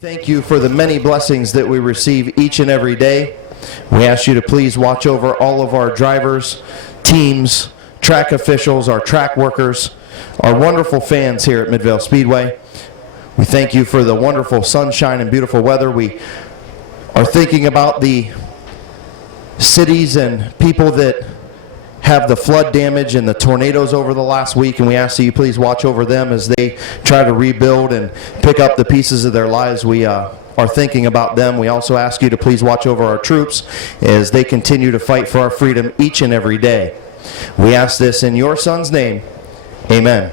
Thank you for the many blessings that we receive each and every day. We ask you to please watch over all of our drivers, teams, track officials, our track workers, our wonderful fans here at Midvale Speedway. We thank you for the wonderful sunshine and beautiful weather. We are thinking about the cities and people that have the flood damage and the tornadoes over the last week, and we ask that you please watch over them as they try to rebuild and pick up the pieces of their lives. We are thinking about them. We also ask you to please watch over our troops as they continue to fight for our freedom each and every day. We ask this in your Son's name. Amen.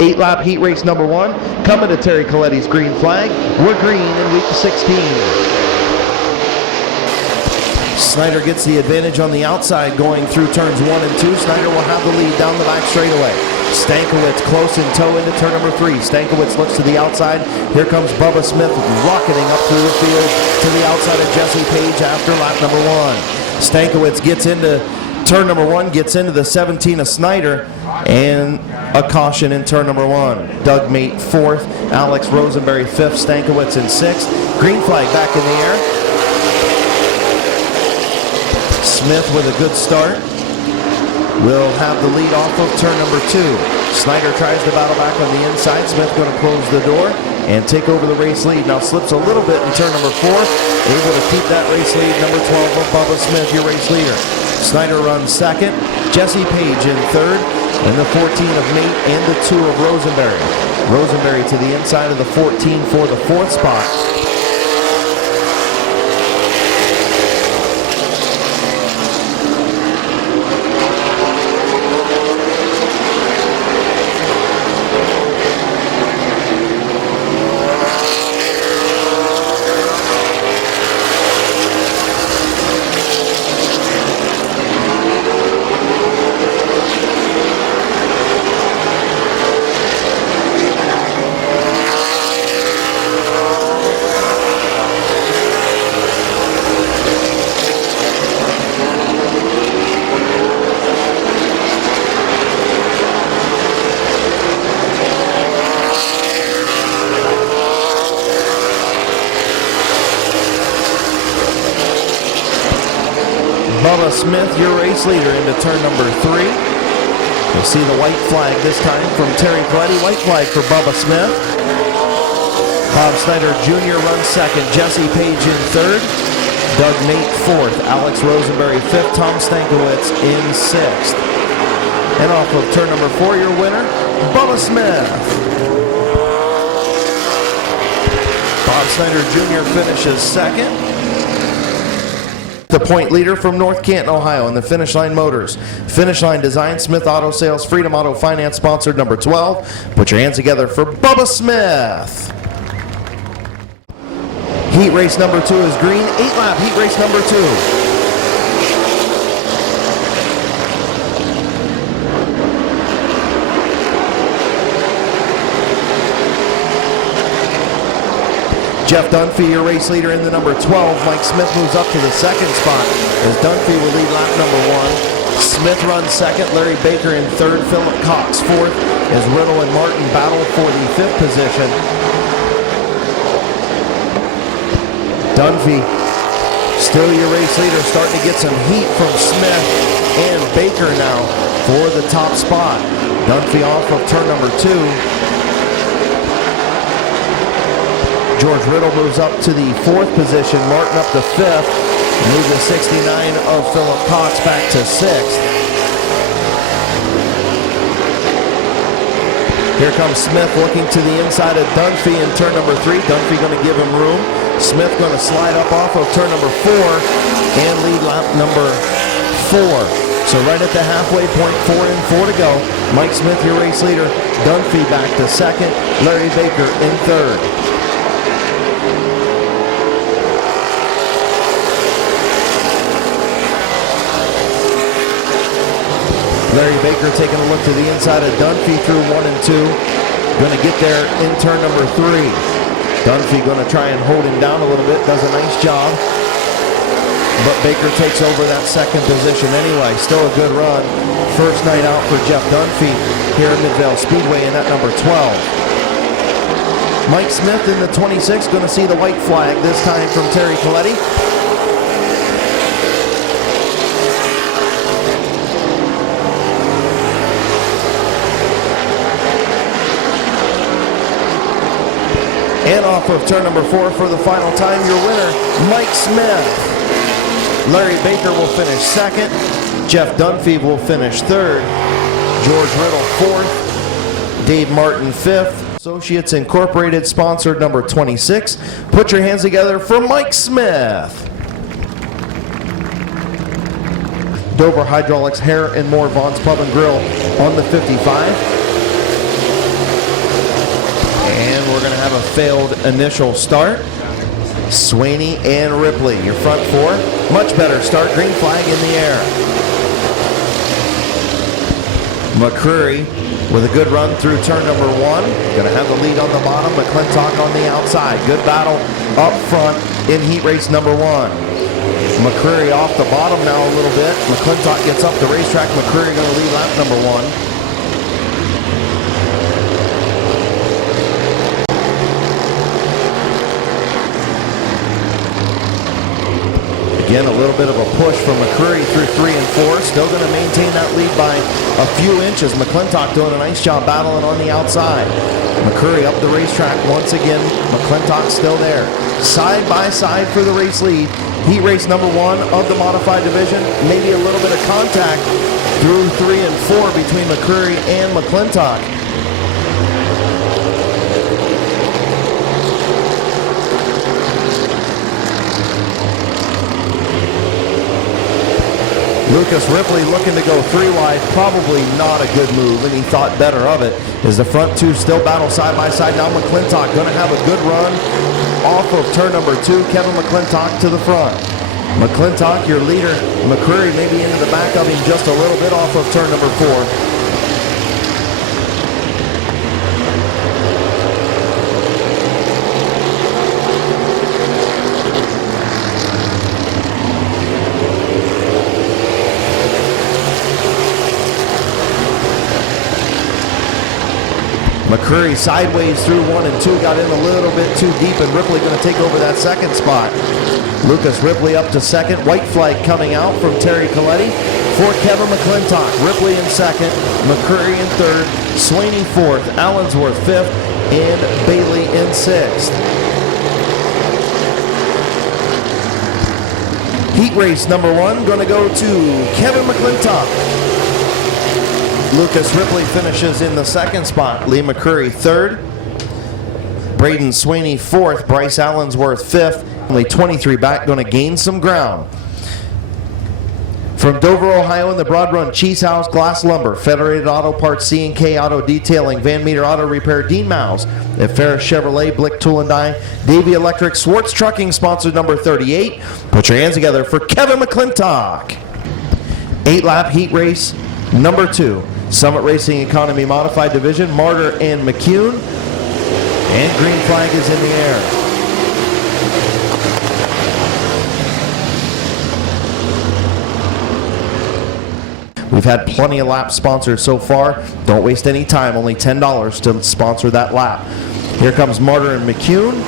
Eight-lap heat race number 1, coming to Terry Coletti's green flag. We're green in week 16. Snyder gets the advantage on the outside going through turns 1 and 2. Snyder will have the lead down the back straightaway. Stankiewicz close in tow into turn number 3. Stankiewicz looks to the outside. Here comes Bubba Smith rocketing up through the field to the outside of Jesse Page after lap number 1. Stankiewicz gets into turn number 1, gets into the 17 of Snyder, and a caution in turn number 1. Doug Mate 4th, Alex Rosenberry 5th, Stankiewicz in 6th. Green flag back in the air. Smith with a good start will have the lead off of turn number 2. Snyder tries to battle back on the inside. Smith going to close the door and take over the race lead. Now slips a little bit in turn number 4. Able to keep that race lead. Number 12 of Bubba Smith, your race leader. Snyder runs 2nd. Jesse Page in 3rd. And the 14 of Mate and the 2 of Rosenberry. Rosenberry to the inside of the 14 for the 4th spot. Bubba Smith, your race leader, into turn number 3. You'll see the white flag this time from Terry Coletti. White flag for Bubba Smith. Bob Snyder Jr. runs 2nd. Jesse Page in 3rd. Doug Mate 4th. Alex Rosenberry 5th. Tom Stankiewicz in 6th. And off of turn number 4, your winner, Bubba Smith. Bob Snyder Jr. finishes 2nd. The point leader from North Canton, Ohio, in the Finish Line Motors. Finish Line Design, Smith Auto Sales, Freedom Auto Finance, sponsored number 12. Put your hands together for Bubba Smith. Heat race number 2 is green. 8-lap heat race number 2. Jeff Dunphy, your race leader in the number 12. Mike Smith moves up to the second spot as Dunphy will lead lap number 1. Smith runs second, Larry Baker in third, Philip Cox fourth as Riddle and Martin battle for the fifth position. Dunphy, still your race leader, starting to get some heat from Smith and Baker now for the top spot. Dunphy off of turn number 2. George Riddle moves up to the fourth position, Martin up to fifth. Moves the 69 of Philip Cox back to sixth. Here comes Smith looking to the inside of Dunphy in turn number 3. Dunphy going to give him room. Smith going to slide up off of turn number 4 and lead lap number 4. So right at the halfway point, 4 and 4 to go. Mike Smith, your race leader. Dunphy back to second. Larry Baker in third. Larry Baker taking a look to the inside of Dunphy through 1 and 2. Going to get there in turn number 3. Dunphy going to try and hold him down a little bit. Does a nice job. But Baker takes over that second position anyway. Still a good run. First night out for Jeff Dunphy here at Midvale Speedway in that number 12. Mike Smith in the 26 going to see the white flag this time from Terry Coletti. And off of turn number 4 for the final time, your winner, Mike Smith. Larry Baker will finish second. Jeff Dunphy will finish third. George Riddle fourth. Dave Martin fifth. Associates Incorporated, sponsored number 26. Put your hands together for Mike Smith. Dover Hydraulics, Hair and More, Vaughn's Pub and Grill on the 55. And we're going to have a failed initial start. Swaney and Ripley, your front 4. Much better start. Green flag in the air. McCreary with a good run through turn number 1. Going to have the lead on the bottom. McClintock on the outside. Good battle up front in heat race number 1. McCreary off the bottom now a little bit. McClintock gets up the racetrack. McCreary going to lead lap number 1. Again, a little bit of a push from McCreary through 3 and 4. Still going to maintain that lead by a few inches. McClintock doing a nice job battling on the outside. McCreary up the racetrack once again. McClintock still there. Side by side for the race lead. Heat race number 1 of the modified division. Maybe a little bit of contact through 3 and 4 between McCreary and McClintock. Lucas Ripley looking to go 3 wide, probably not a good move, and he thought better of it. As the front 2 still battle side by side. Now McClintock going to have a good run off of turn number 2. Kevin McClintock to the front. McClintock, your leader. McCreary maybe into the back of him just a little bit off of turn number 4. McCreary sideways through 1 and 2, got in a little bit too deep, and Ripley going to take over that second spot. Lucas Ripley up to second. White flag coming out from Terry Coletti for Kevin McClintock. Ripley in second, McCreary in third, Swaney fourth, Allensworth fifth, and Bailey in sixth. Heat race number 1 going to go to Kevin McClintock. Lucas Ripley finishes in the second spot. Lee McCreary third. Braden Swaney fourth. Bryce Allensworth fifth. Only 23 back, going to gain some ground. From Dover, Ohio, in the Broad Run, Cheese House, Glass Lumber, Federated Auto Parts, C&K Auto Detailing, Van Meter Auto Repair, Dean Mouse, at Ferris Chevrolet, Blick Tool and Die, Davey Electric, Swartz Trucking, sponsored number 38. Put your hands together for Kevin McClintock. 8-lap heat race number 2. Summit Racing Economy Modified Division, Martyr and McCune. And green flag is in the air. We've had plenty of laps sponsored so far. Don't waste any time. Only $10 to sponsor that lap. Here comes Martyr and McCune.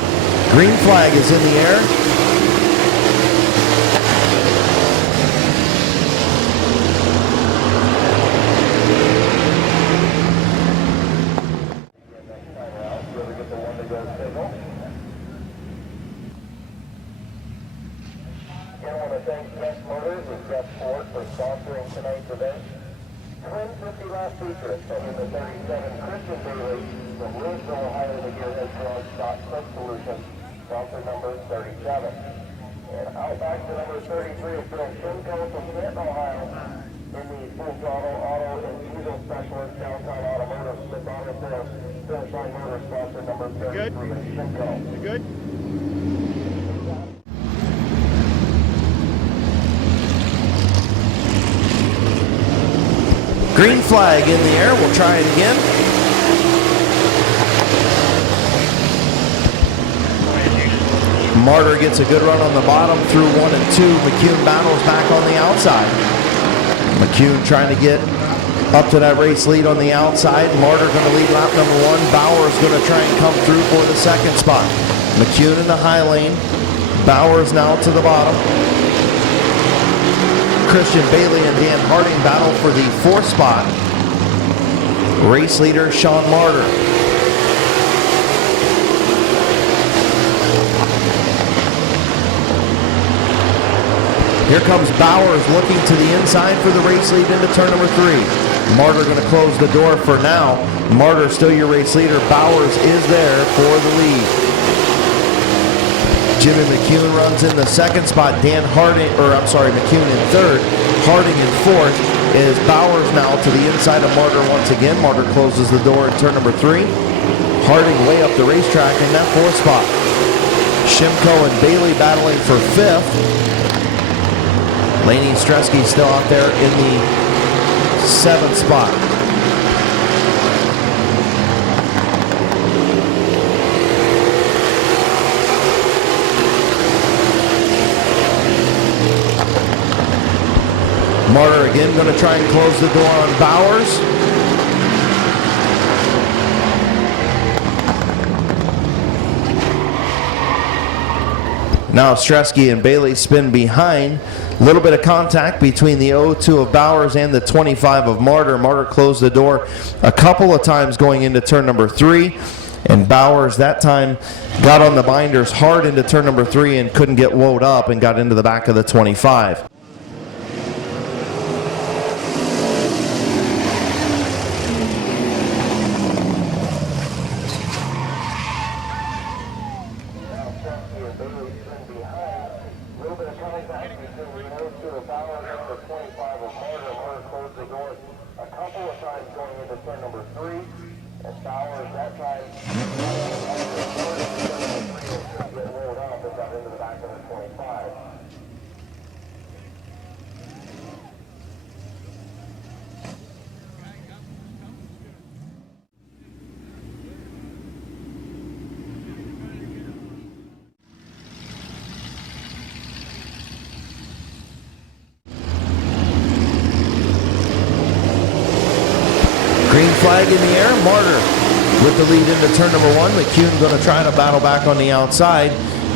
Green flag is in the air. For sponsoring tonight's event. Twin 50 last feature in the 37 Christian Bailey from Louisville, Ohio, the Gearhead Garage Stock Clip Solutions, sponsor number 37. And out back to number 33 is Bill Simcoe from Canton, Ohio, in the full throttle auto and diesel specialist downtown automotive Smith Auto Sales, Finish Line Motor sponsor number 33 is Simcoe. You good? Green flag in the air. We'll try it again. Martyr gets a good run on the bottom through 1 and 2. McCune battles back on the outside. McCune trying to get up to that race lead on the outside. Martyr going to lead lap number 1. Bauer's going to try and come through for the second spot. McCune in the high lane. Bauer's now to the bottom. Christian Bailey and Dan Harding battle for the 4th spot. Race leader Sean Martyr. Here comes Bowers looking to the inside for the race lead into turn number 3. Martyr going to close the door for now. Martyr still your race leader. Bowers is there for the lead. Jimmy McCune runs in the 2nd spot. McCune in 3rd. Harding in 4th. Is Bowers now to the inside of Martyr once again. Martyr closes the door in turn number 3. Harding way up the racetrack in that 4th spot. Shimko and Bailey battling for 5th. Laney Stresky still out there in the 7th spot. Martyr again going to try and close the door on Bowers. Now Stresky and Bailey spin behind. A little bit of contact between the 02 of Bowers and the 25 of Martyr. Martyr closed the door a couple of times going into turn number 3. And Bowers that time got on the binders hard into turn number 3 and couldn't get woed up and got into the back of the 25. Green flag in the air. Martyr with the lead into turn number 1. McCune going to try to battle back on the outside.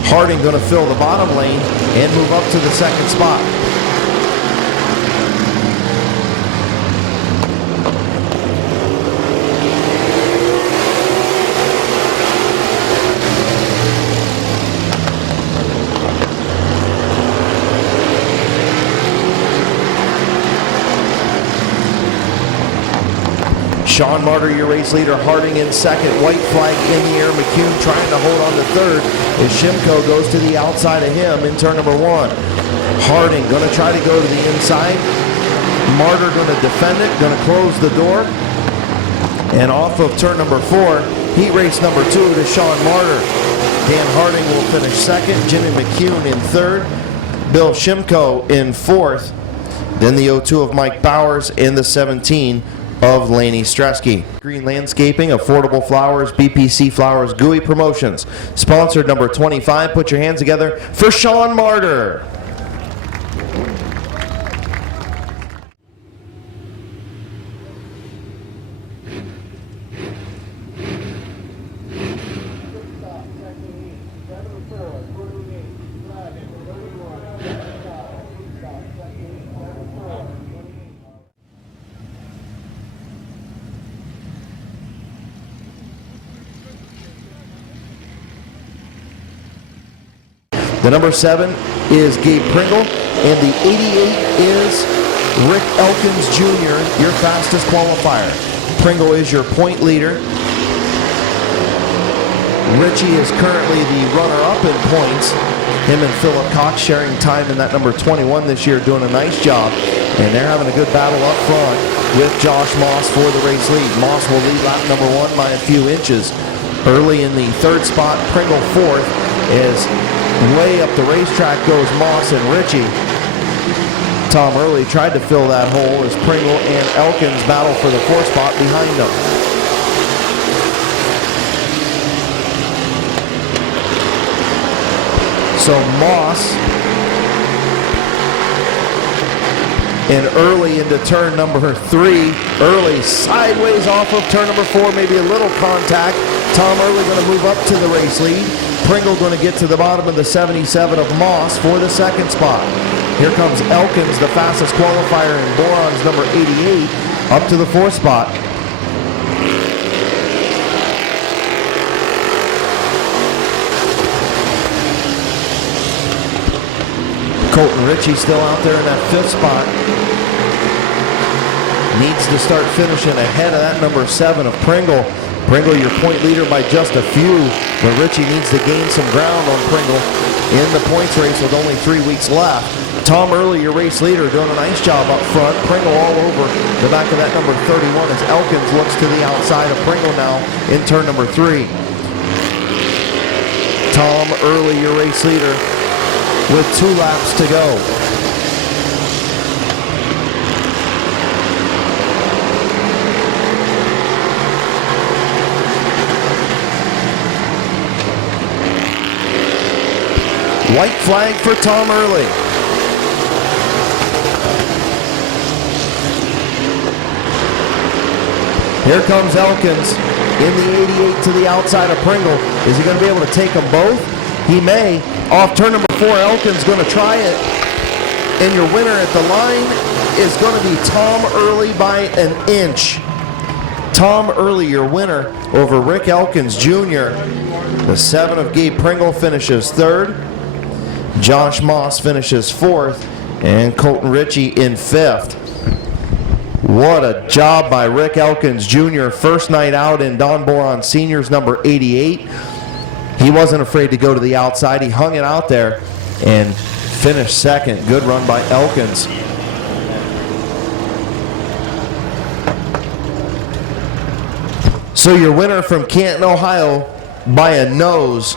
Harding going to fill the bottom lane and move up to the 2nd spot. Sean Martyr, your race leader. Harding in 2nd. White flag in the air. McCune trying to hold on to 3rd as Shimko goes to the outside of him in turn number 1. Harding going to try to go to the inside. Martyr going to defend it. Going to close the door. And off of turn number 4, heat race number 2 to Sean Martyr. Dan Harding will finish 2nd. Jimmy McCune in 3rd. Bill Shimko in 4th. Then the 02 of Mike Bowers in the 17. of Laney Stresky. Green Landscaping, Affordable Flowers, BPC Flowers, GUI Promotions. Sponsored number 25. Put your hands together for Sean Martyr. The number 7 is Gabe Pringle, and the 88 is Rick Elkins Jr., your fastest qualifier. Pringle is your point leader. Richie is currently the runner-up in points. Him and Philip Cox sharing time in that number 21 this year, doing a nice job. And they're having a good battle up front with Josh Moss for the race lead. Moss will lead lap number 1 by a few inches. Early in the 3rd spot, Pringle 4th, is way up the racetrack goes Moss and Richie. Tom Early tried to fill that hole as Pringle and Elkins battle for the 4th spot behind them. So Moss and Early into turn number 3. Early sideways off of turn number 4, maybe a little contact. Tom Early going to move up to the race lead. Pringle going to get to the bottom of the 77 of Moss for the 2nd spot. Here comes Elkins, the fastest qualifier in Boron's number 88, up to the 4th spot. Colton Ritchie still out there in that 5th spot. Needs to start finishing ahead of that number 7 of Pringle. Pringle, your point leader by just a few, but Richie needs to gain some ground on Pringle in the points race with only 3 weeks left. Tom Early, your race leader, doing a nice job up front. Pringle all over the back of that number 31 as Elkins looks to the outside of Pringle now in turn number 3. Tom Early, your race leader, with 2 laps to go. White flag for Tom Early. Here comes Elkins in the 88 to the outside of Pringle. Is he going to be able to take them both? He may. Off turn number 4, Elkins going to try it. And your winner at the line is going to be Tom Early by an inch. Tom Early, your winner over Rick Elkins Jr. The 7 of Gabe Pringle finishes 3rd. Josh Moss finishes 4th, and Colton Ritchie in 5th. What a job by Rick Elkins Jr. First night out in Don Boron Senior's number 88. He wasn't afraid to go to the outside. He hung it out there and finished 2nd. Good run by Elkins. So your winner from Canton, Ohio by a nose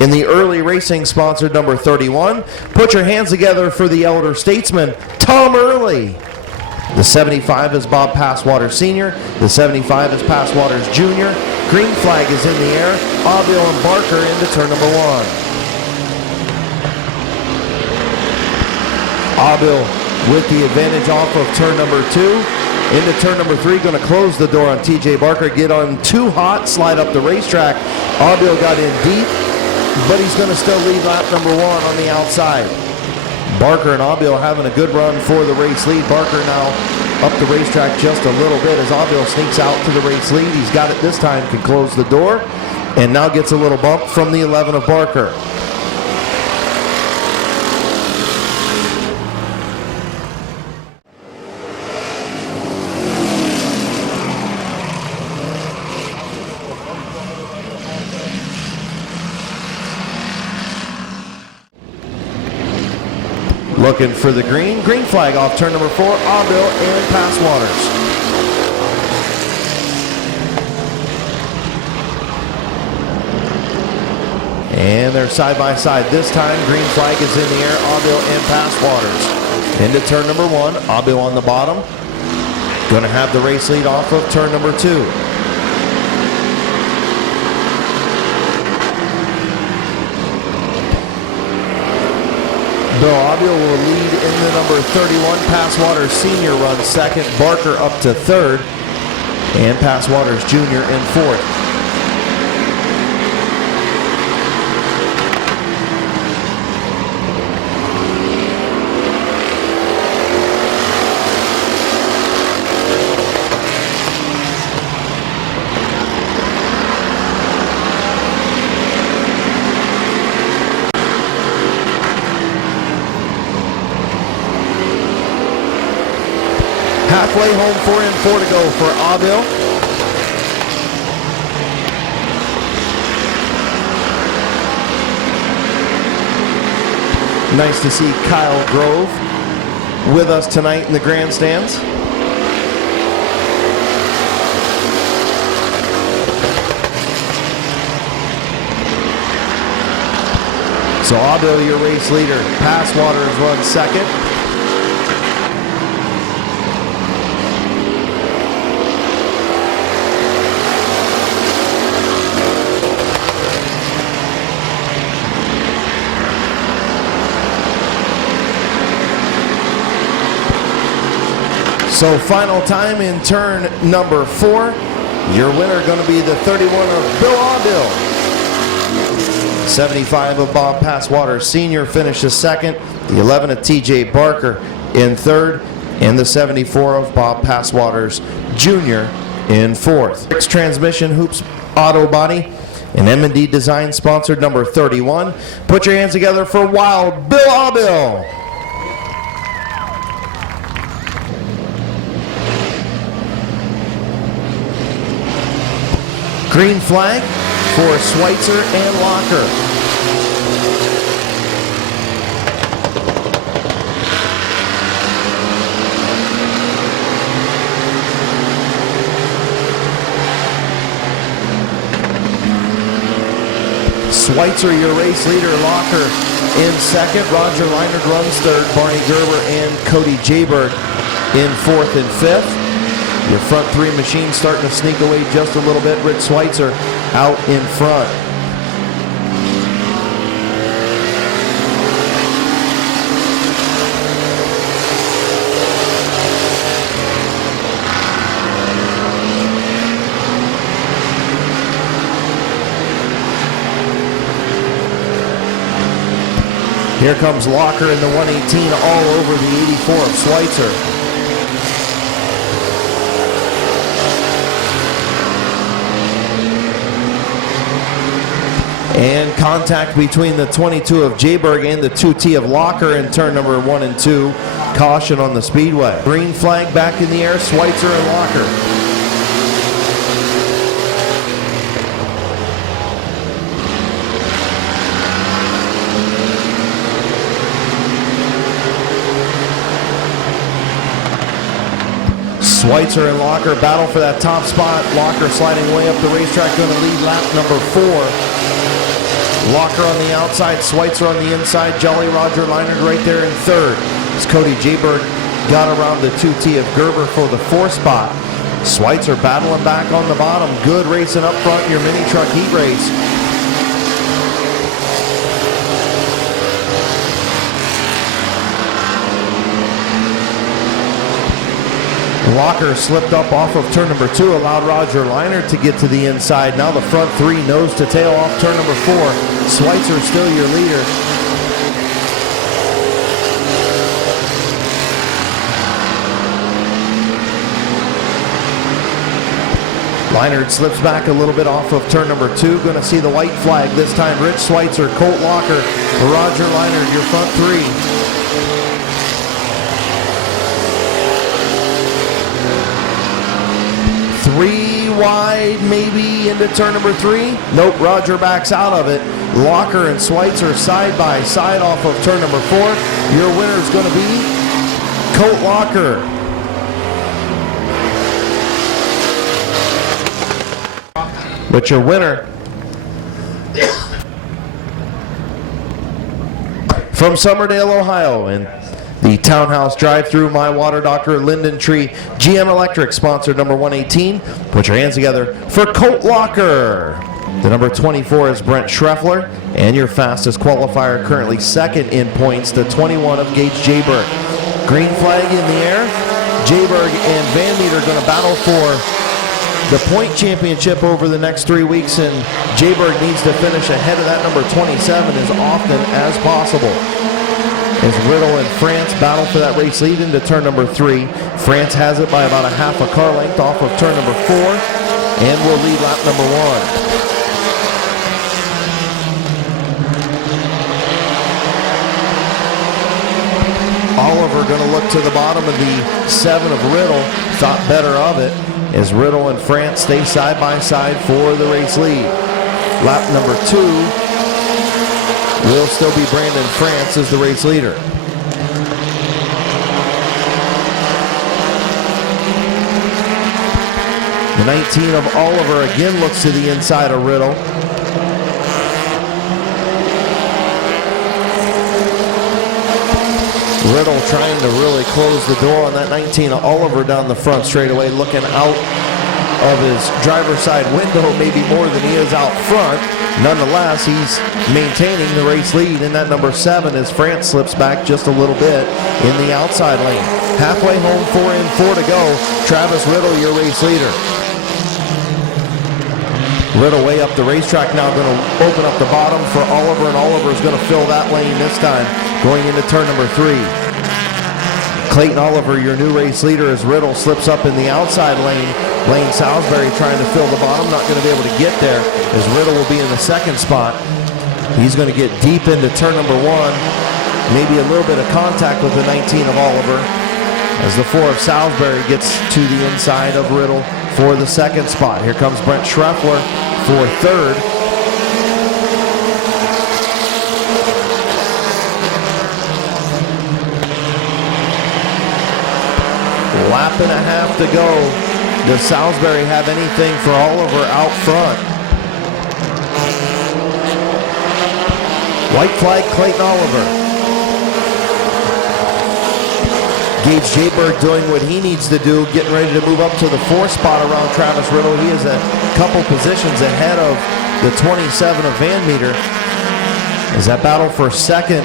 in the early racing sponsored number 31. Put your hands together for the elder statesman, Tom Early. The 75 is Bob Passwater Sr. The 75 is Passwaters Jr. Green flag is in the air. Abel and Barker into turn number 1. Abel with the advantage off of turn number 2. Into turn number 3, going to close the door on TJ Barker. Get on too hot, slide up the racetrack. Abel got in deep, but he's going to still lead lap number 1 on the outside. Barker and Abel having a good run for the race lead. Barker now up the racetrack just a little bit as Abel sneaks out to the race lead. He's got it this time, can close the door, and now gets a little bump from the 11 of Barker. Looking for the green flag off turn number 4, Abel and Passwaters. And they're side by side this time. Green flag is in the air, Abel and Passwaters. Into turn number 1, Abel on the bottom. Going to have the race lead off of turn number 2. Bill Abel will lead in the number 31. Passwater Senior runs second. Barker up to third. And Passwaters Jr. in fourth. Halfway home, 4 and 4 to go for Abel. Nice to see Kyle Grove with us tonight in the grandstands. So Abel, your race leader. Passwaters runs second. So final time in turn number 4. Your winner going to be the 31 of Bill Abel. 75 of Bob Passwater Sr. finishes second. The 11 of TJ Barker in third. And the 74 of Bob Passwaters Jr. in fourth. Rick's Transmission Hoops Auto Body and M&D Design sponsored number 31. Put your hands together for Wild Bill Abel. Green flag for Schweitzer and Locker. Schweitzer, your race leader. Locker in second. Roger Leinert runs third. Barney Gerber and Cody Jayberg in fourth and fifth. Your front 3 machines starting to sneak away just a little bit. Rich Schweitzer out in front. Here comes Locker in the 118 all over the 84 of Schweitzer. And contact between the 22 of Jayberg and the 2T of Locker in turn number 1 and 2. Caution on the speedway. Green flag back in the air, Schweitzer and Locker. Schweitzer and Locker battle for that top spot. Locker sliding way up the racetrack, going to lead lap number 4. Locker on the outside, Schweitzer on the inside. Jolly Roger Leinert right there in third. As Cody Jayberg got around the 2T of Gerber for the 4th spot. Schweitzer battling back on the bottom. Good racing up front in your mini truck heat race. Locker slipped up off of turn number 2, allowed Roger Leinert to get to the inside. Now the front 3 nose to tail off turn number 4. Schweitzer still your leader. Leinert slips back a little bit off of turn number 2. Going to see the white flag this time. Rich Schweitzer, Colt Locker, Roger Leinert, your front 3. 3 wide, maybe into turn number 3. Nope, Roger backs out of it. Locker and Schweitzer side by side off of turn number 4. Your winner is going to be Colt Locker. But your winner from Somerdale, Ohio, and The Townhouse Drive-Thru, My Water Doctor, Linden Tree, GM Electric, sponsored number 118. Put your hands together for Colt Locker. The number 24 is Brent Schreffler, and your fastest qualifier, currently second in points, the 21 of Gage Jayberg. Green flag in the air. Jayberg and Van Meter going to battle for the point championship over the next 3 weeks, and Jayberg needs to finish ahead of that number 27 as often as possible. As Riddle and France battle for that race lead into turn number 3. France has it by about a half a car length off of turn number 4 and will lead lap number 1. Oliver going to look to the bottom of the 7 of Riddle. Thought better of it as Riddle and France stay side by side for the race lead. Lap number 2 will still be Brandon France as the race leader. The 19 of Oliver again looks to the inside of Riddle. Riddle trying to really close the door on that 19 of Oliver down the front straightaway, looking out of his driver's side window maybe more than he is out front. Nonetheless, he's maintaining the race lead in that number 7 as France slips back just a little bit in the outside lane. Halfway home, 4 in, 4 to go. Travis Riddle, your race leader. Riddle way up the racetrack now, going to open up the bottom for Oliver, and Oliver is going to fill that lane this time, going into turn number 3. Clayton Oliver, your new race leader, as Riddle slips up in the outside lane. Lane Salisbury trying to fill the bottom, not going to be able to get there, as Riddle will be in the second spot. He's going to get deep into turn number 1. Maybe a little bit of contact with the 19 of Oliver, as the 4 of Salisbury gets to the inside of Riddle for the second spot. Here comes Brent Schreffler for third. Lap and a half to go. Does Salisbury have anything for Oliver out front? White flag, Clayton Oliver. Gage Jayberg doing what he needs to do, getting ready to move up to the 4th spot around Travis Riddle. He is a couple positions ahead of the 27 of Van Meter. As that battle for second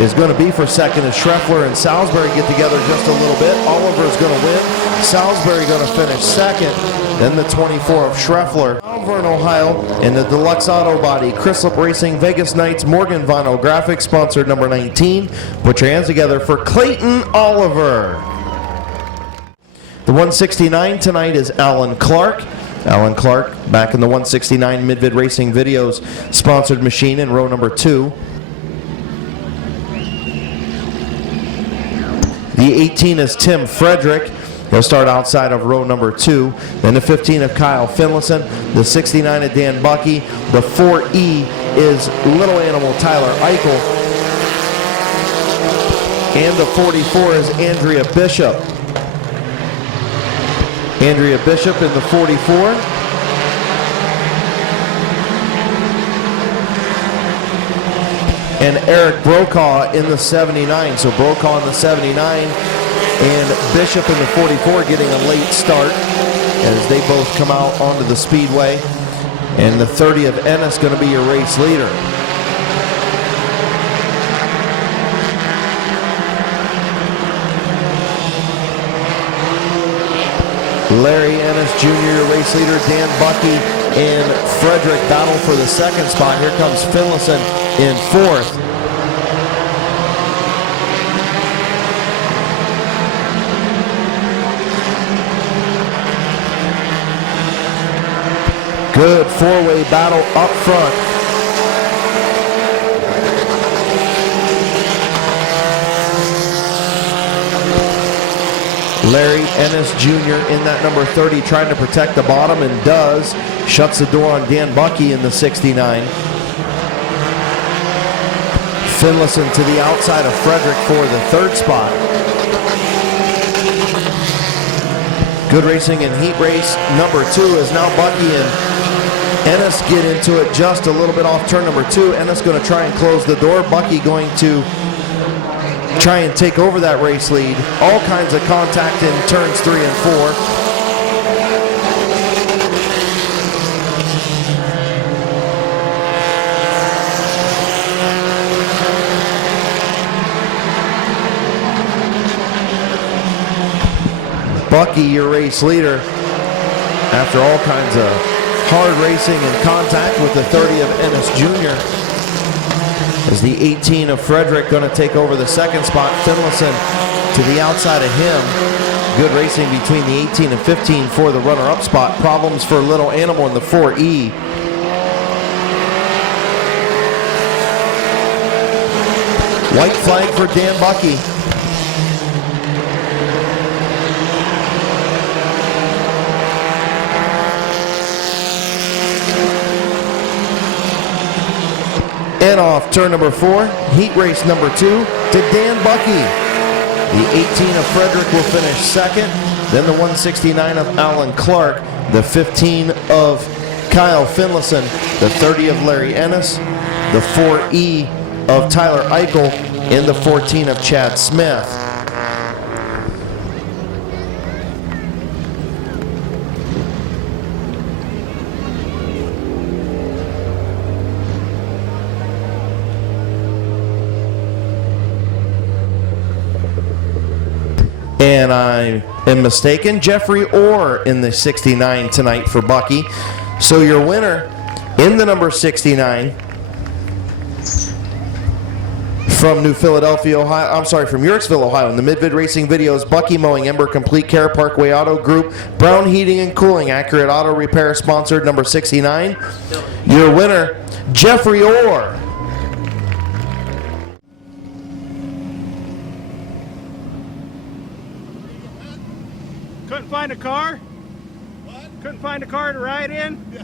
is going to be for second as Schreffler and Salisbury get together just a little bit. Oliver is going to win. Salisbury going to finish second. Then the 24 of Schreffler. Malvern, Ohio, in the Deluxe Auto Body, Chryslip Racing, Vegas Knights, Morgan Vinyl Graphics, sponsored number 19. Put your hands together for Clayton Oliver. The 169 tonight is Alan Clark. Alan Clark back in the 169 Mid-Vid Racing Videos sponsored machine in row number 2. The 18 is Tim Frederick. He'll start outside of row number 2. Then the 15 of Kyle Finlayson. The 69 of Dan Bucky. The 4E is Little Animal Tyler Eichel. And the 44 is Andrea Bishop. Andrea Bishop in the 44. And Eric Brokaw in the 79. So Brokaw in the 79 and Bishop in the 44 getting a late start as they both come out onto the speedway. And the 30 of Ennis going to be your race leader. Larry Ennis Jr., your race leader. Dan Bucky and Frederick battle for the second spot. Here comes Finlayson in 4th. Good four-way battle up front. Larry Ennis Jr. in that number 30 trying to protect the bottom and does. Shuts the door on Dan Bucky in the 69. Finlayson to the outside of Frederick for the 3rd spot. Good racing in heat race number 2 is now Bucky and Ennis get into it just a little bit off turn number 2. Ennis going to try and close the door. Bucky going to try and take over that race lead. All kinds of contact in turns 3 and 4. Bucky, your race leader, after all kinds of hard racing and contact with the 30 of Ennis Jr. Is the 18 of Frederick going to take over the second spot? Finlayson to the outside of him. Good racing between the 18 and 15 for the runner-up spot. Problems for Little Animal in the 4E. White flag for Dan Bucky. And off turn number 4, heat race number 2 to Dan Bucky. The 18 of Frederick will finish second. Then the 169 of Alan Clark. The 15 of Kyle Finlayson. The 30 of Larry Ennis. The 4E of Tyler Eichel. And the 14 of Chad Smith. And I am mistaken, Jeffrey Orr in the 69 tonight for Bucky. So your winner in the number 69 from New Philadelphia, Ohio, I'm sorry, from Yorksville, Ohio, in the Mid-Vid Racing Videos, Bucky Mowing, Ember Complete Care, Parkway Auto Group, Brown Heating and Cooling, Accurate Auto Repair, sponsored number 69. Your winner, Jeffrey Orr. Couldn't find a car? What? Couldn't find a car to ride in? Yeah.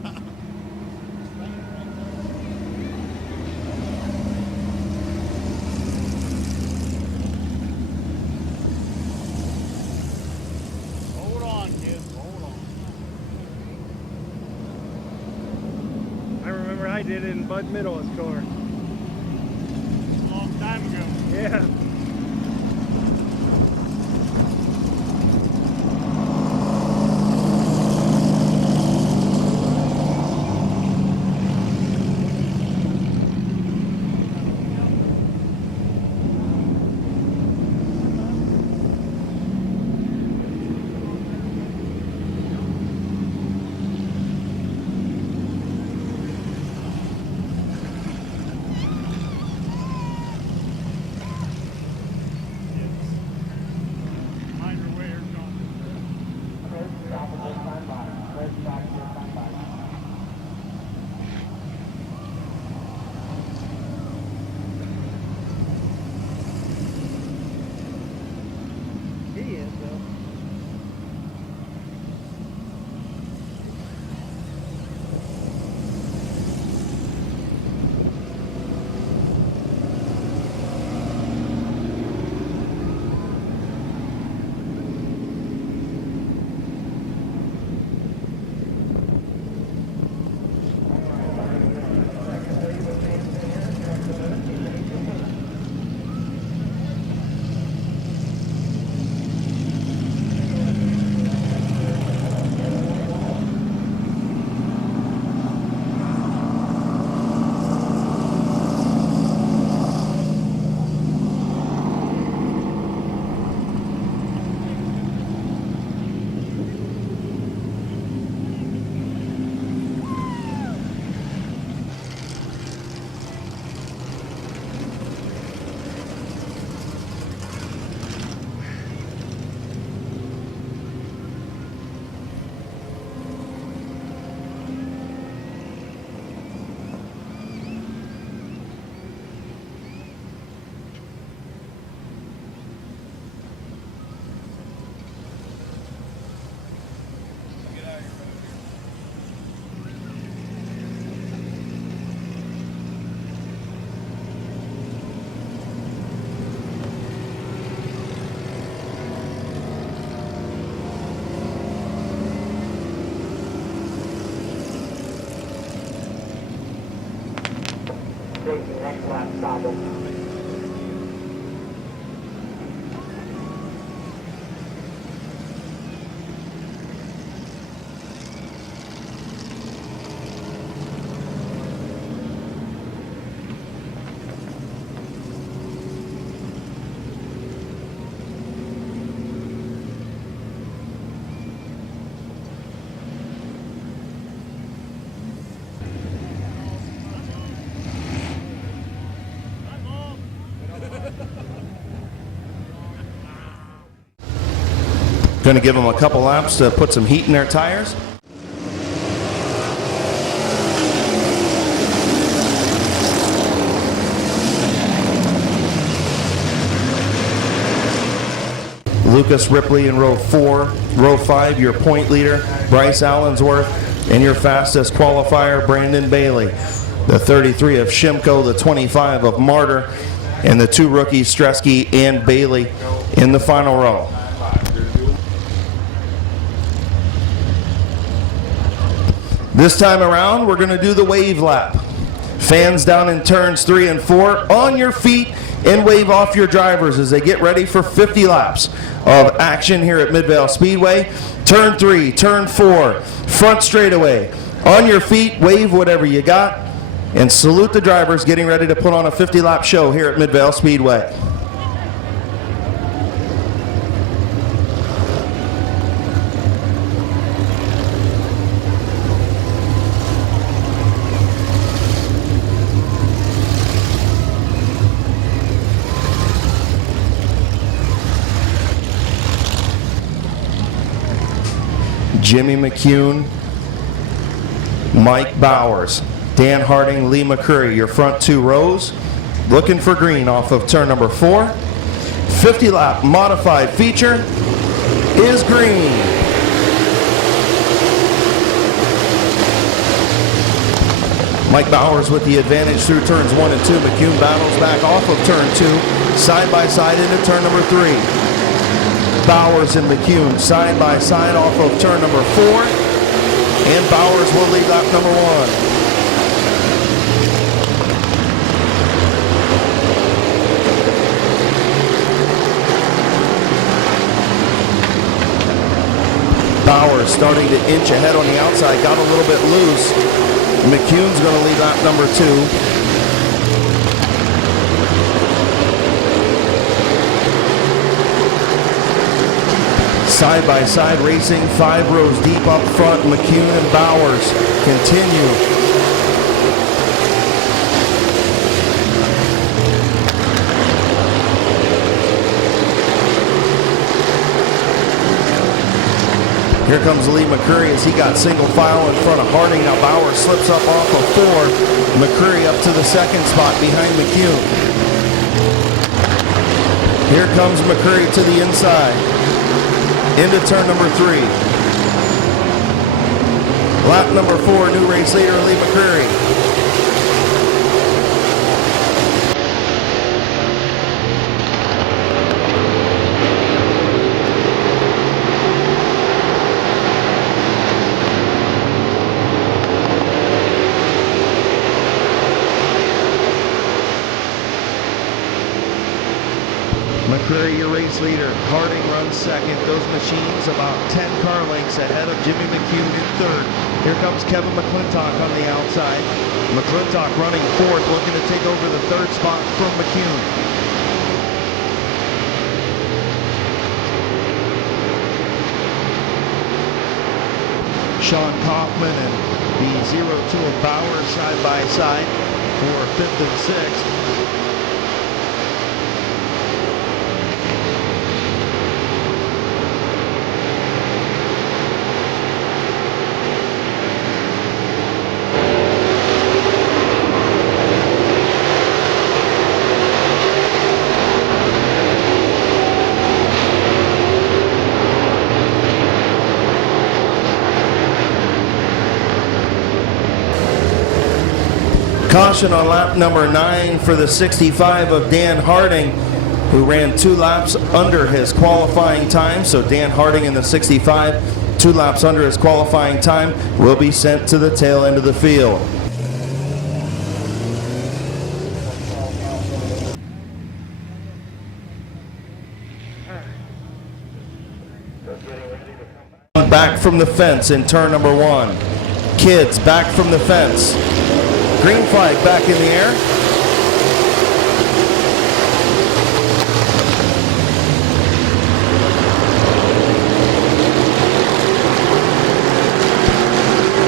Hold on, kid. Hold on. I remember I did it in Bud Middle's car. A long time ago. Yeah. He is, though. Next lap, stop him. Going to give them a couple laps to put some heat in their tires. Lucas Ripley in row 4. Row 5, your point leader, Bryce Allensworth, and your fastest qualifier, Brandon Bailey. The 33 of Shimko, the 25 of Martyr, and the 2 rookies, Stresky and Bailey, in the final row. This time around, we're going to do the wave lap. Fans down in turns 3 and 4, on your feet and wave off your drivers as they get ready for 50 laps of action here at Midvale Speedway. Turn 3, turn 4, front straightaway. On your feet, wave whatever you got, and salute the drivers getting ready to put on a 50-lap show here at Midvale Speedway. Jimmy McCune, Mike Bowers, Dan Harding, Lee McCurry, your front 2 rows. Looking for green off of turn number 4. 50-lap modified feature is green. Mike Bowers with the advantage through turns 1 and 2. McCune battles back off of turn 2, side by side into turn number 3. Bowers and McCune side by side off of turn number 4, and Bowers will lead lap number 1. Bowers starting to inch ahead on the outside, got a little bit loose. McCune's going to lead lap number 2. Side by side racing, 5 rows deep up front. McCune and Bowers continue. Here comes Lee McCurry as he got single file in front of Harding. Now Bowers slips up off of 4. McCurry up to the 2nd spot behind McCune. Here comes McCurry to the inside. Into turn number 3. Lap number 4, new race leader Lee McCurry. McCurry, your race leader. Harding runs 2nd. Those machines about 10 car lengths ahead of Jimmy McCune in 3rd. Here comes Kevin McClintock on the outside. McClintock running 4th, looking to take over the 3rd spot from McCune. Sean Kaufman and the 0-2 of Bowers side by side for 5th and 6th. Caution on lap number 9 for the 65 of Dan Harding, who ran 2 laps under his qualifying time. So Dan Harding in the 65, 2 laps under his qualifying time, will be sent to the tail end of the field. Back from the fence in turn number 1. Kids back from the fence. Green flag back in the air.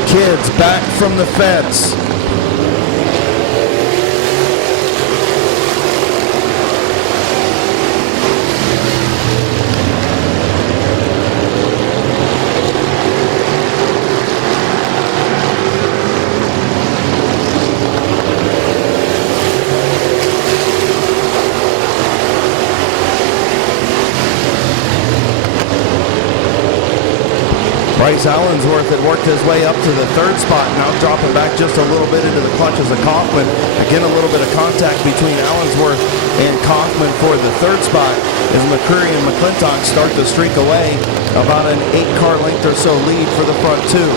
Kids back from the fence. Bryce Allensworth had worked his way up to the third spot, now dropping back just a little bit into the clutches of Kaufman. Again, a little bit of contact between Allensworth and Kaufman for the third spot as McCreary and McClintock start to streak away. About an 8-car length or so lead for the front two.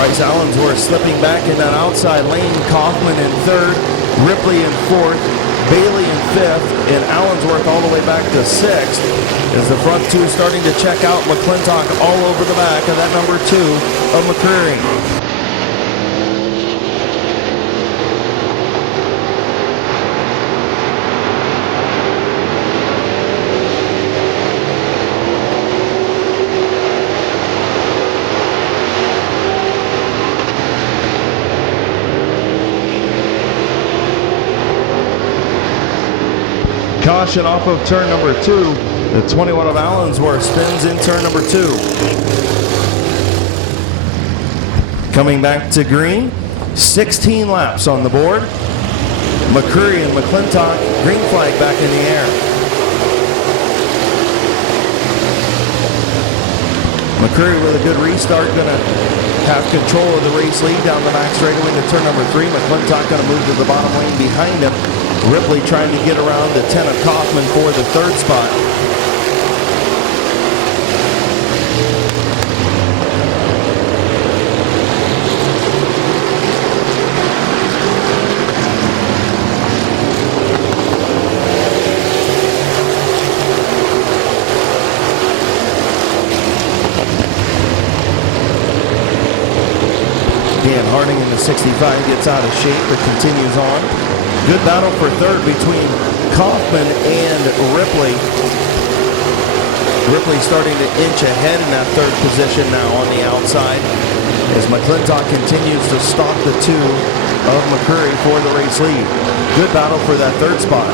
Bryce Allensworth slipping back in that outside lane. Kaufman in third, Ripley in fourth, Bailey in fifth, and Allensworth all the way back to sixth as the front two starting to check out. McClintock all over the back of that number 2 of McCreary. Caution off of turn number 2. The 21 of Allensworth spins in turn number 2. Coming back to green, 16 laps on the board. McCreary and McClintock, green flag back in the air. McCreary with a good restart, gonna have control of the race lead down the back straightaway to turn number 3. McClintock gonna move to the bottom lane behind him. Ripley trying to get around the 10 of Kaufman for the third spot. Dan Harding in the 65 gets out of shape but continues on. Good battle for third between Kaufman and Ripley. Ripley starting to inch ahead in that third position now on the outside as McClintock continues to stalk the 2 of McCreary for the race lead. Good battle for that third spot.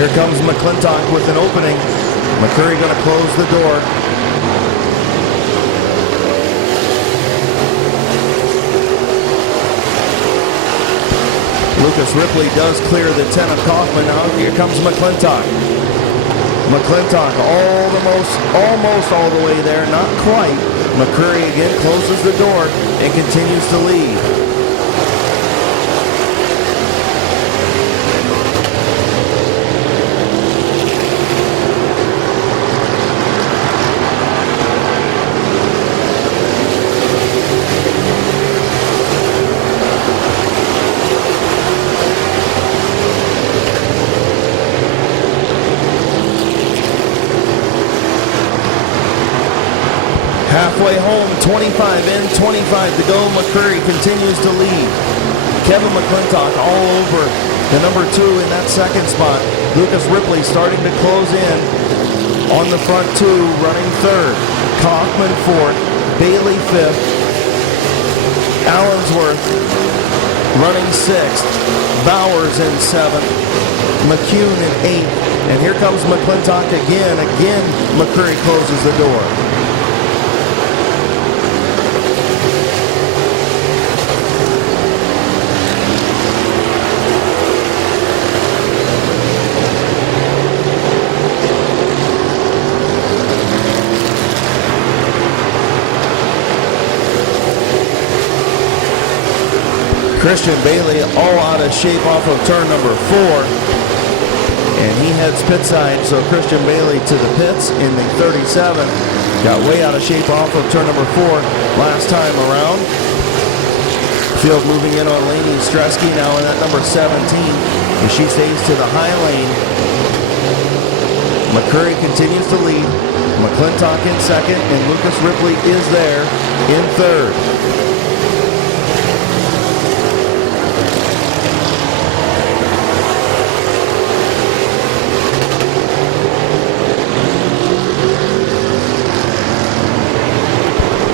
Here comes McClintock with an opening. McCreary going to close the door. Lucas Ripley does clear the 10 of Kaufman. Now here comes McClintock. McClintock almost all the way there, not quite. McCreary again closes the door and continues to lead. Halfway home, 25 in, 25 to go. McCreary continues to lead. Kevin McClintock all over the number 2 in that second spot. Lucas Ripley starting to close in on the front 2, running third. Kaufman fourth, Bailey fifth, Allensworth running sixth, Bowers in seventh, McCune in eighth, and here comes McClintock again. Again, McCreary closes the door. Christian Bailey all out of shape off of turn number 4. And he heads pit side, so Christian Bailey to the pits in the 37. Got way out of shape off of turn number 4 last time around. Field moving in on Lainey Stresky now in that number 17. And she stays to the high lane. McCurry continues to lead. McClintock in second, and Lucas Ripley is there in third.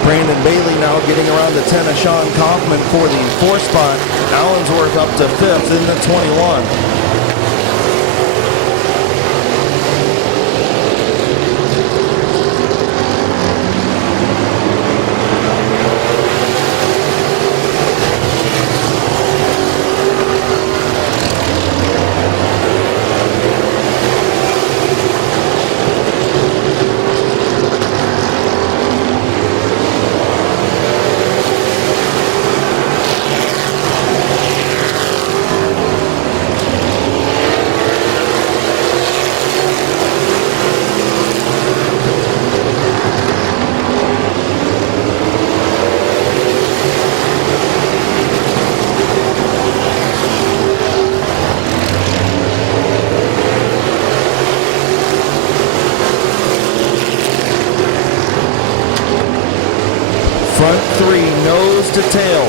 Brandon Bailey now getting around the 10 of Sean Kaufman for the fourth spot. Allensworth up to fifth in the 21. Front three, nose to tail.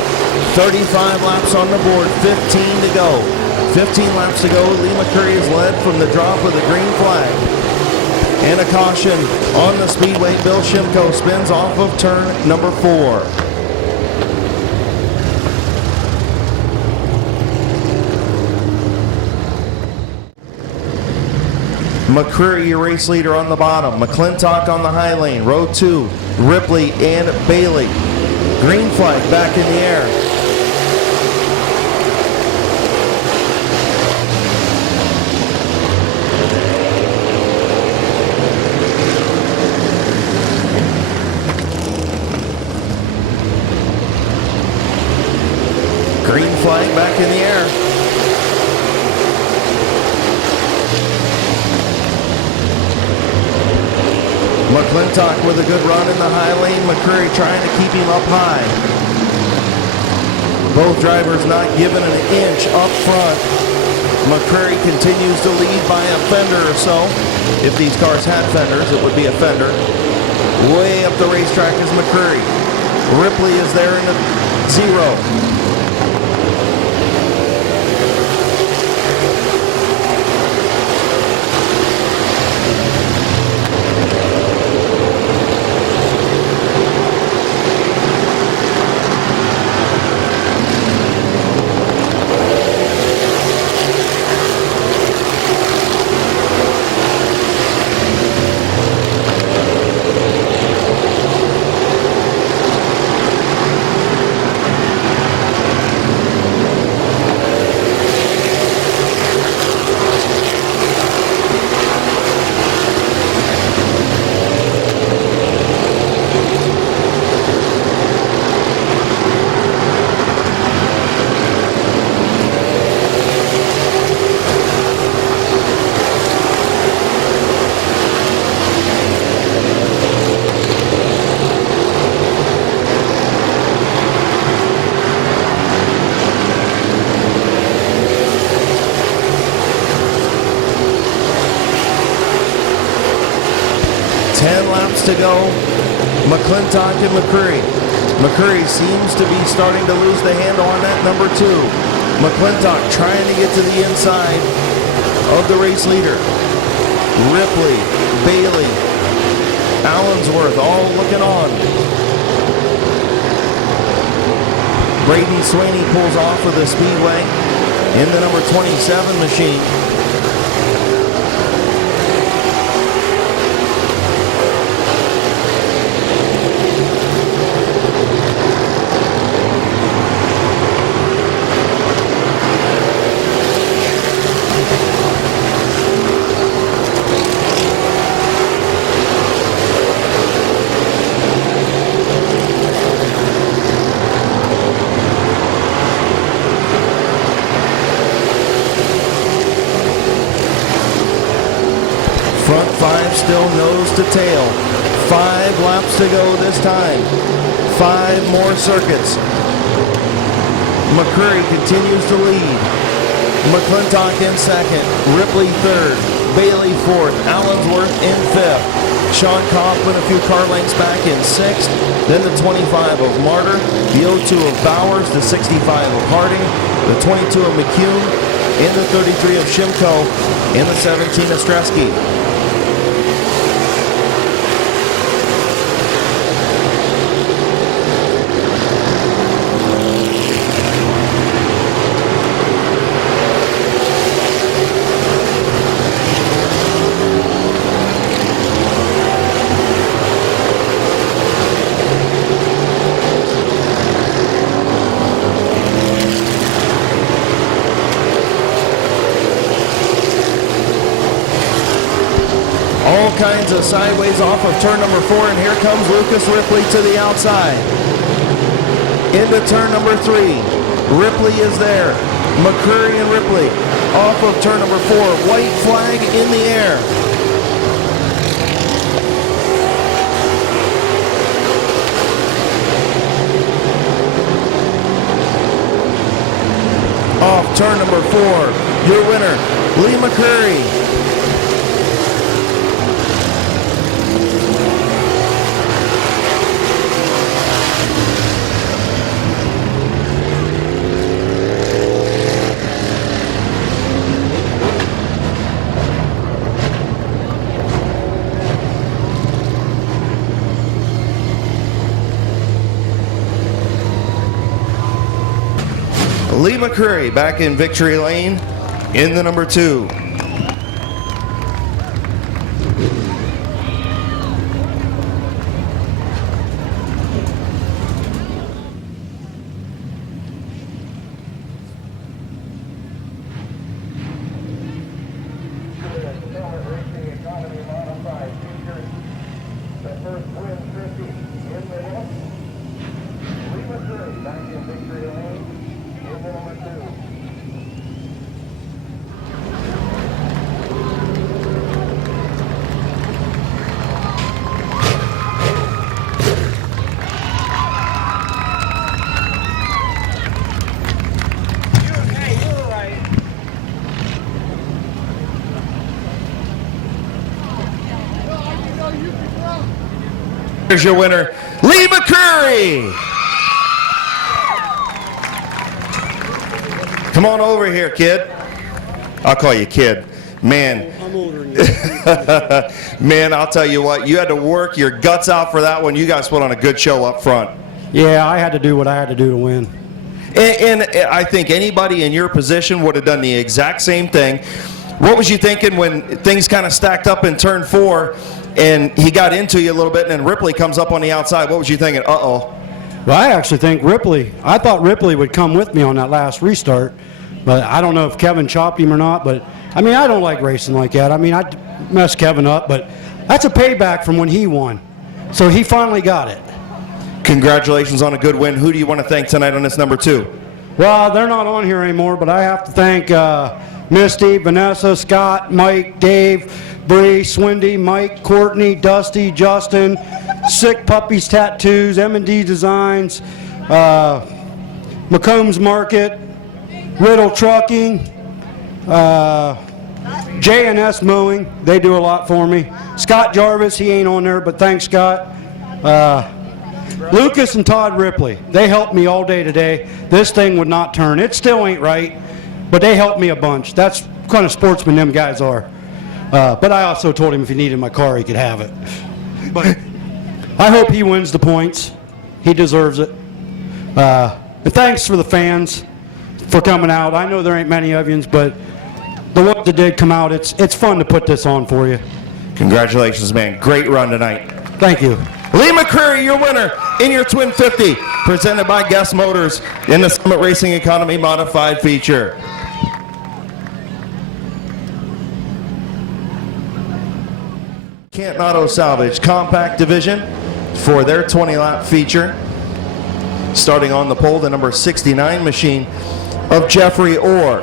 35 laps on the board, 15 to go. 15 laps to go. Lee McCurry is led from the drop with a green flag. And a caution on the speedway. Bill Shimko spins off of turn number 4. McCurry, your race leader on the bottom. McClintock on the high lane. Row 2, Ripley and Bailey. Green flag back in the air. Green flag back in the air. McClintock with a good run in the high lane. McCurry trying to keep him up high. Both drivers not given an inch up front. McCurry continues to lead by a fender or so. If these cars had fenders, it would be a fender. Way up the racetrack is McCurry. Ripley is there in the 0. 10 laps to go. McClintock and McCurry. McCurry seems to be starting to lose the handle on that number 2. McClintock trying to get to the inside of the race leader. Ripley, Bailey, Allensworth all looking on. Braden Sweeney pulls off of the speedway in the number 27 machine. Front 5 still nose to tail. 5 laps to go this time. 5 more circuits. McCurry continues to lead. McClintock in second. Ripley third. Bailey fourth, Allensworth in fifth. Sean Kaufman a few car lengths back in sixth. Then the 25 of Martyr, the 02 of Bowers, the 65 of Harding, the 22 of McCune, and the 33 of Shimko, and the 17 of Stresky. All kinds of sideways off of turn number 4, and here comes Lucas Ripley to the outside. Into turn number 3. Ripley is there. McCurry and Ripley off of turn number 4. White flag in the air. Off turn number 4, your winner, Lee McCurry. Lee McCurry back in victory lane in the number 2. Racing Economy Modified feature. The first win 50 in the look. Lee McCurry back in victory lane in the number 2. Here's your winner, Lee McCurry. Come on over here, kid. I'll call you kid. Man. I'm older than you. Man, I'll tell you what, you had to work your guts out for that one. You guys put on a good show up front. Yeah, I had to do what I had to do to win. And I think anybody in your position would have done the exact same thing. What was you thinking when things kind of stacked up in turn 4 and he got into you a little bit and then Ripley comes up on the outside? What was you thinking? Uh-oh. Well, I actually think I thought Ripley would come with me on that last restart, but I don't know if Kevin chopped him or not, but I mean, I don't like racing like that. I mean, I messed Kevin up, but that's a payback from when he won. So he finally got it. Congratulations on a good win. Who do you want to thank tonight on this number 2? Well, they're not on here anymore, but I have to thank Misty, Vanessa, Scott, Mike, Dave, Bree, Swindy, Mike, Courtney, Dusty, Justin, Sick Puppies Tattoos, M&D Designs, McCombs Market, Riddle Trucking, J&S Mowing. They do a lot for me. Scott Jarvis, he ain't on there, but thanks, Scott. Lucas and Todd Ripley, they helped me all day today. This thing would not turn. It still ain't right, but they helped me a bunch. That's the kind of sportsmen them guys are. But I also told him if he needed my car, he could have it. But I hope he wins the points. He deserves it. And thanks for the fans for coming out. I know there ain't many of yous, but the ones that did come out, it's fun to put this on for you. Congratulations, man. Great run tonight. Thank you. Lee McCurry, your winner in your Twin 50, presented by Guest Motors in the Summit Racing Economy Modified feature. Canton Auto Salvage Compact Division for their 20-lap feature. Starting on the pole, the number 69 machine of Jeffrey Orr.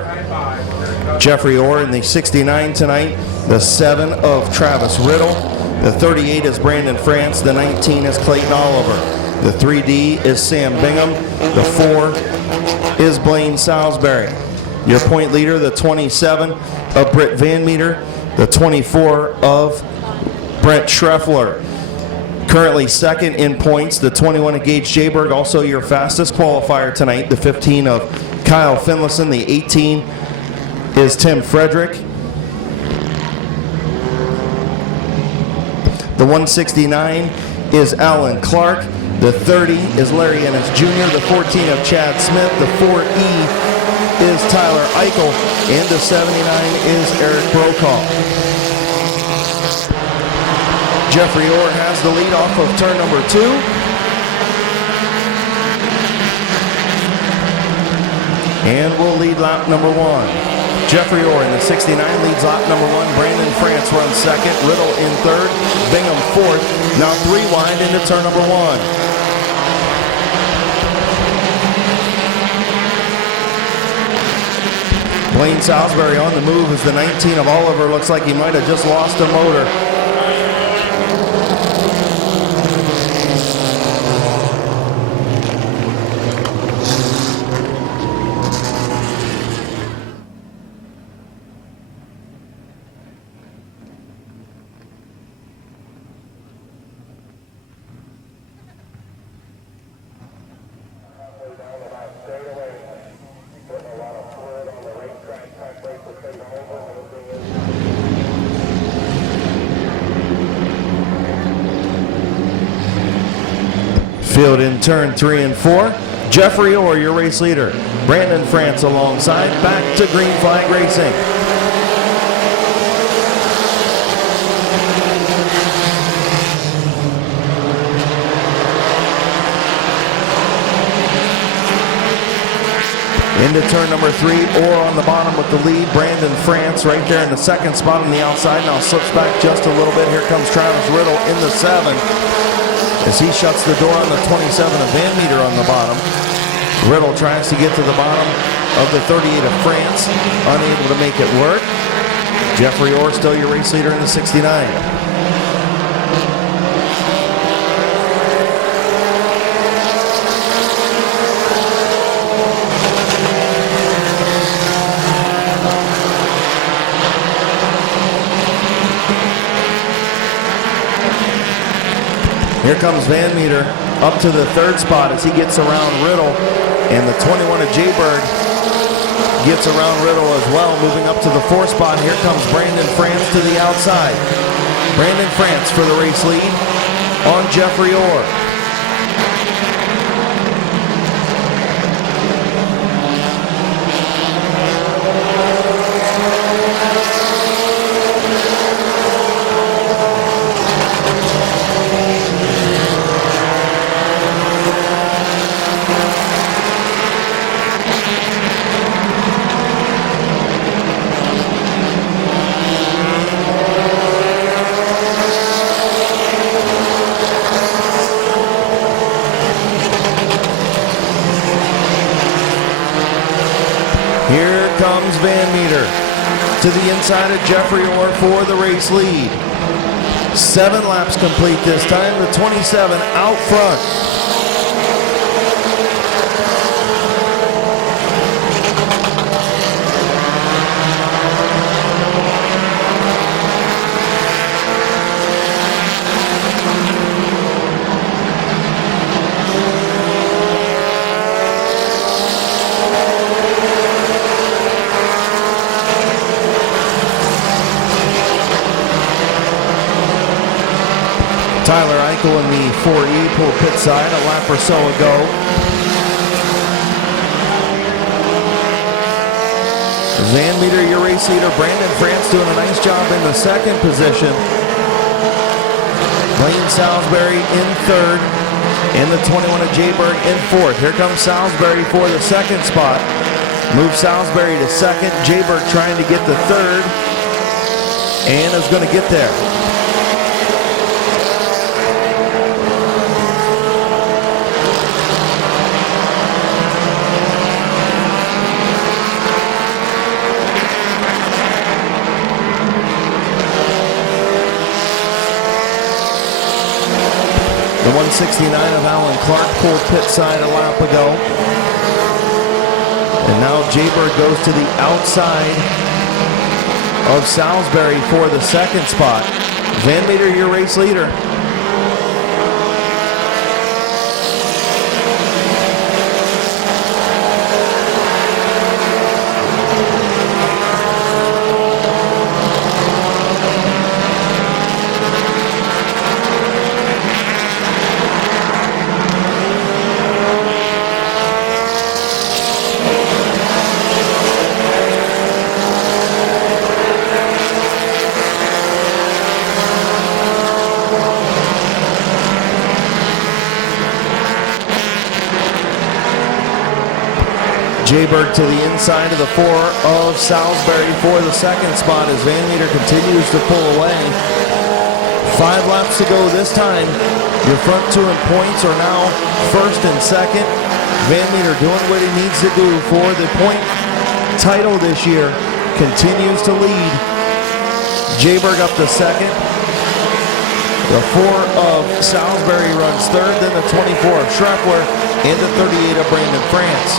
Jeffrey Orr in the 69 tonight, the 7 of Travis Riddle, the 38 is Brandon France, the 19 is Clayton Oliver, the 3D is Sam Bingham, the 4 is Blaine Salisbury. Your point leader, the 27 of Britt Van Meter, the 24 of Brent Schreffler. Currently second in points, the 21 of Gage Jayberg, also your fastest qualifier tonight. The 15 of Kyle Finlayson, the 18 is Tim Frederick. The 169 is Alan Clark. The 30 is Larry Ennis Jr. The 14 of Chad Smith. The 4E is Tyler Eichel. And the 79 is Eric Brokaw. Jeffrey Orr has the lead off of turn number 2. And will lead lap number 1. Jeffrey Orr in the 69 leads lap number 1. Brandon France runs second. Riddle in third. Bingham fourth. Now 3 wide into turn number 1. Blaine Salisbury on the move as the 19 of Oliver looks like he might have just lost a motor. Field in turn 3 and 4. Jeffrey Orr, your race leader. Brandon France alongside. Back to green flag racing. Into turn number 3, Orr on the bottom with the lead. Brandon France right there in the second spot on the outside. Now slips back just a little bit. Here comes Travis Riddle in the 7. As he shuts the door on the 27 of Van Meter on the bottom. Riddle tries to get to the bottom of the 38 of France, unable to make it work. Jeffrey Orr still your race leader in the 69. Here comes Van Meter up to the 3rd spot as he gets around Riddle, and the 21 of Jayberg gets around Riddle as well, moving up to the 4th spot. Here comes Brandon France to the outside. Brandon France for the race lead on Jeffrey Orr. Here comes Van Meter to the inside of Jeffrey Orr for the race lead. 7 laps complete this time, the 27 out front. Tyler Eichel in the 4E pulled pit side a lap or so ago. Van Meter, your race leader. Brandon France doing a nice job in the 2nd position. Blaine Salisbury in 3rd. And the 21 of Jayberg in 4th. Here comes Salisbury for the 2nd spot. Move Salisbury to 2nd. Jayberg trying to get the 3rd. And is going to get there. The 169 of Alan Clark pulled pit side a lap ago. And now Jayberg goes to the outside of Salisbury for the second spot. Van Meter, your race leader. Jayberg to the inside of the 4 of Salisbury for the second spot as Van Meter continues to pull away. 5 laps to go this time. Your front 2 in points are now first and second. Van Meter doing what he needs to do for the point title this year. Continues to lead. Jayberg up to second. The 4 of Salisbury runs third, then the 24 of Schroepler, and the 38 of Brandon France.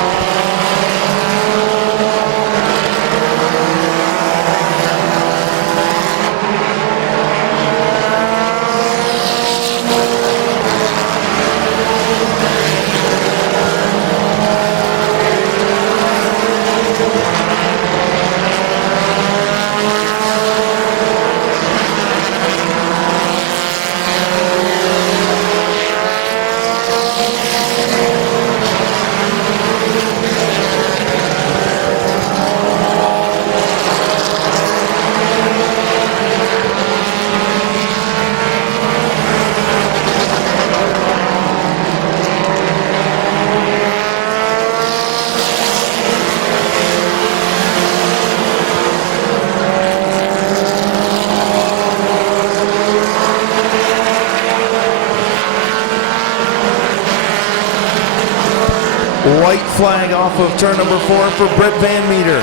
White flag off of turn number 4 for Brett Van Meter.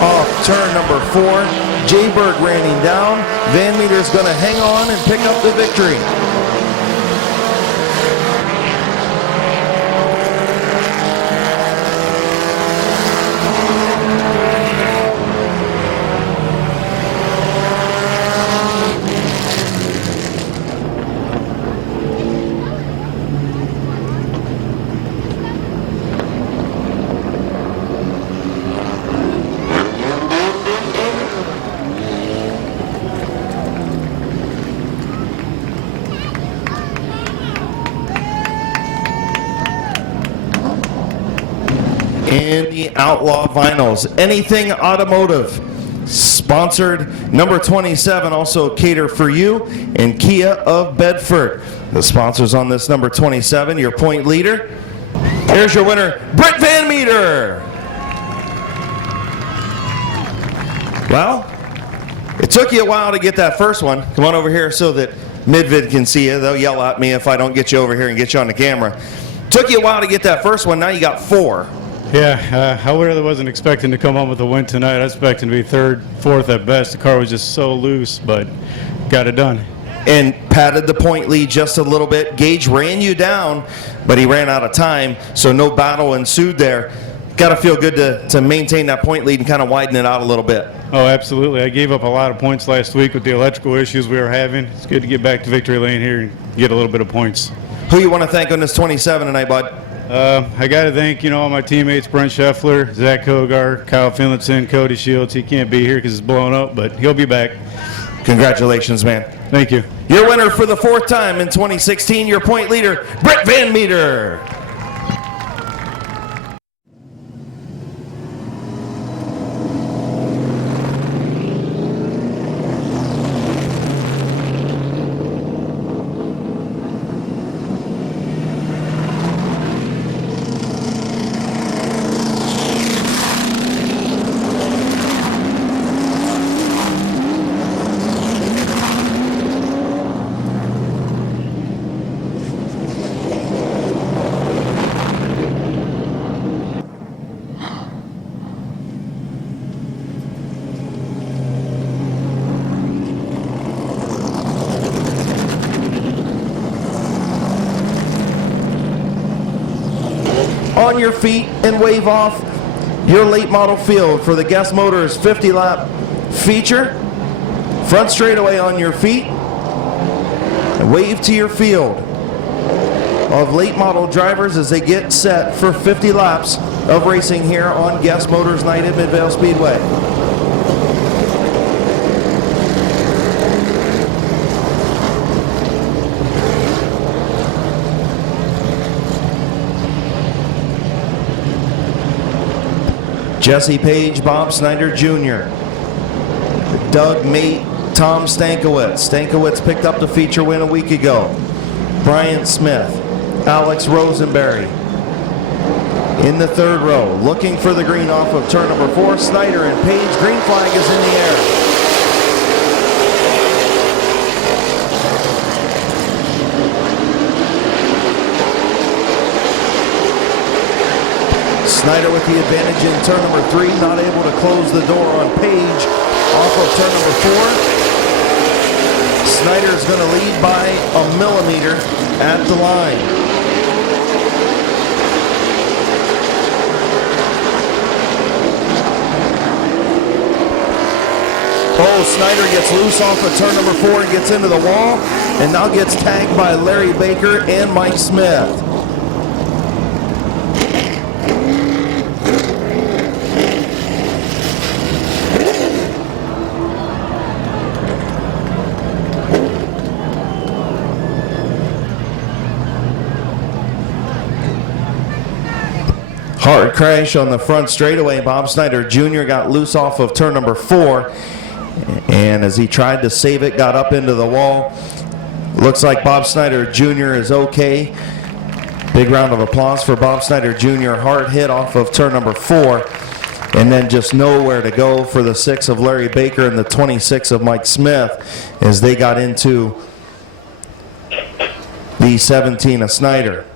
Off turn number 4, Jayberg raining down. Van Meter's going to hang on and pick up the victory. In the Outlaw Vinyls, Anything Automotive, sponsored number 27, also Cater for You, and Kia of Bedford. The sponsors on this number 27, your point leader. Here's your winner, Brett Van Meter. Well, it took you a while to get that first one. Come on over here so that Mid-Vid can see you. They'll yell at me if I don't get you over here and get you on the camera. Took you a while to get that first one. Now you got 4. Yeah, I really wasn't expecting to come home with a win tonight. I was expecting to be 3rd, 4th at best. The car was just so loose, but got it done. And padded the point lead just a little bit. Gage ran you down, but he ran out of time, so no battle ensued there. Got to feel good to maintain that point lead and kind of widen it out a little bit. Oh, absolutely. I gave up a lot of points last week with the electrical issues we were having. It's good to get back to victory lane here and get a little bit of points. Who you want to thank on this 27 tonight, bud? I got to thank, all my teammates, Brent Scheffler, Zach Kogar, Kyle Finlinson, Cody Shields. He can't be here because it's blown up, but he'll be back. Congratulations, man. Thank you. Your winner for the 4th time in 2016, your point leader, Brett Van Meter. on your feet and wave off your late model field for the Guest Motors 50 lap feature. Front straightaway on your feet. And wave to your field of late model drivers as they get set for 50 laps of racing here on Guest Motors Night at Midvale Speedway. Jesse Page, Bob Snyder Jr., Doug Mate, Tom Stankiewicz. Stankiewicz picked up the feature win a week ago. Brian Smith, Alex Rosenberry in the third row, looking for the green off of turn number 4. Snyder and Page, green flag is in the air. Snyder with the advantage in turn number 3, not able to close the door on Page off of turn number 4. Snyder's going to lead by a millimeter at the line. Oh, Snyder gets loose off of turn number 4 and gets into the wall, and now gets tagged by Larry Baker and Mike Smith. Hard crash on the front straightaway. Bob Snyder Jr. got loose off of turn number 4, and as he tried to save it, got up into the wall. Looks like Bob Snyder Jr. is okay. Big round of applause for Bob Snyder Jr. Hard hit off of turn number 4, and then just nowhere to go for the 6 of Larry Baker and the 26 of Mike Smith as they got into the 17 of Snyder.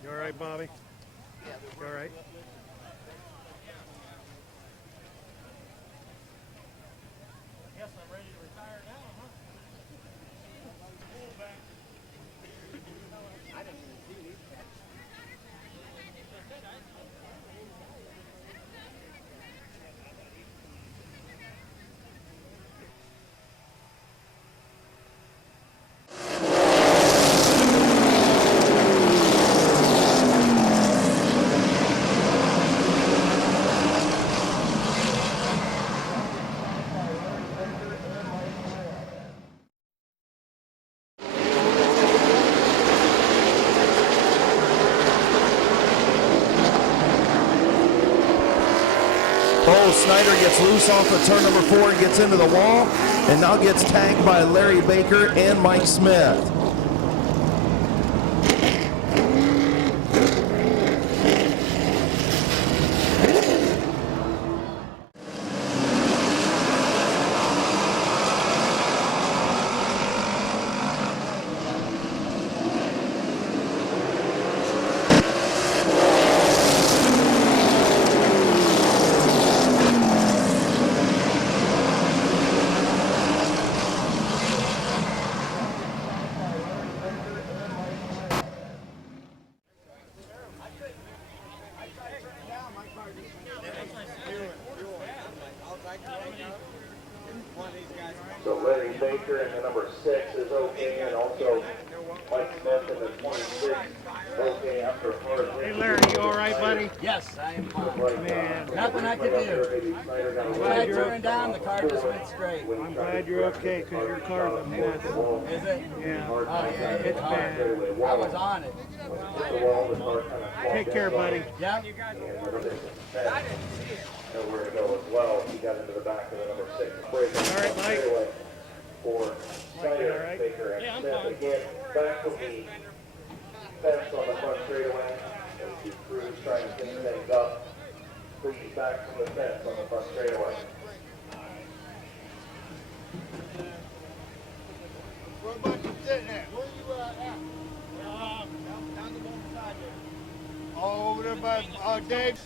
You all right, Bobby? You all right? Guess I'm ready to retire now, huh? I didn't even see these guys. Oh, Snyder gets loose off of turn number 4 and gets into the wall, and now gets tagged by Larry Baker and Mike Smith. So Larry Baker and the number 6 is okay, and also Mike Smith and the 26 okay after a hard hit. Hey, Larry, you all right, buddy? Yes, I am fine. Man, Nothing I could do. When I turned down, the car just went straight. I'm glad you're okay, because your car's a mess. Is it? Yeah. Oh, yeah, It's bad. I was on it. Take care, buddy. Yep. And nowhere to go as well. He got into the back of the number 6 break. All right, Mike. For Snyder, Baker, and Smith. Again, back to the fence on the front straightaway. As the crews trying to clean things up. Please back from the fence on the front straightaway. Where about you sitting at? Where you at? Down the one side there. Oh, over there by Dave.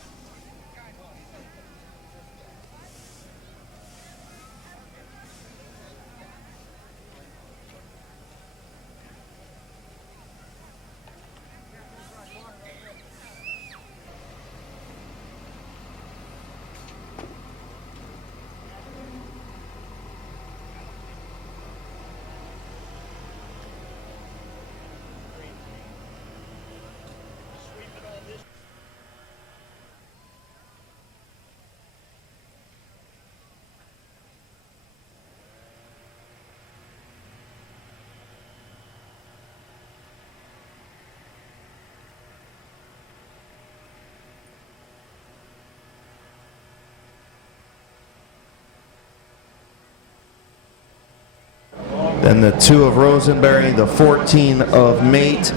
Then the 2 of Rosenberry, the 14 of Mate,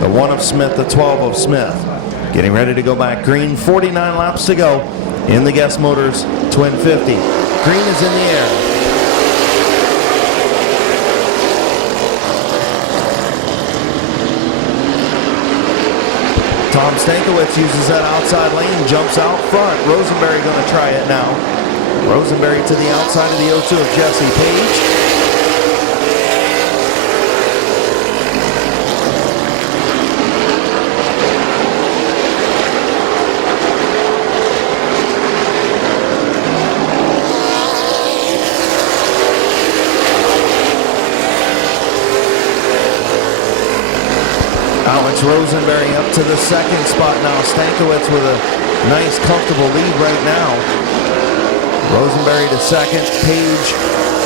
the 1 of Smith, the 12 of Smith. Getting ready to go back green, 49 laps to go in the Guess Motors Twin 50. Green is in the air. Tom Stankiewicz uses that outside lane, jumps out front. Rosenberry going to try it now. Rosenberry to the outside of the 0-2 of Jesse Page. Rosenberry up to the 2nd spot now. Stankiewicz with a nice, comfortable lead right now. Rosenberry to 2nd, Page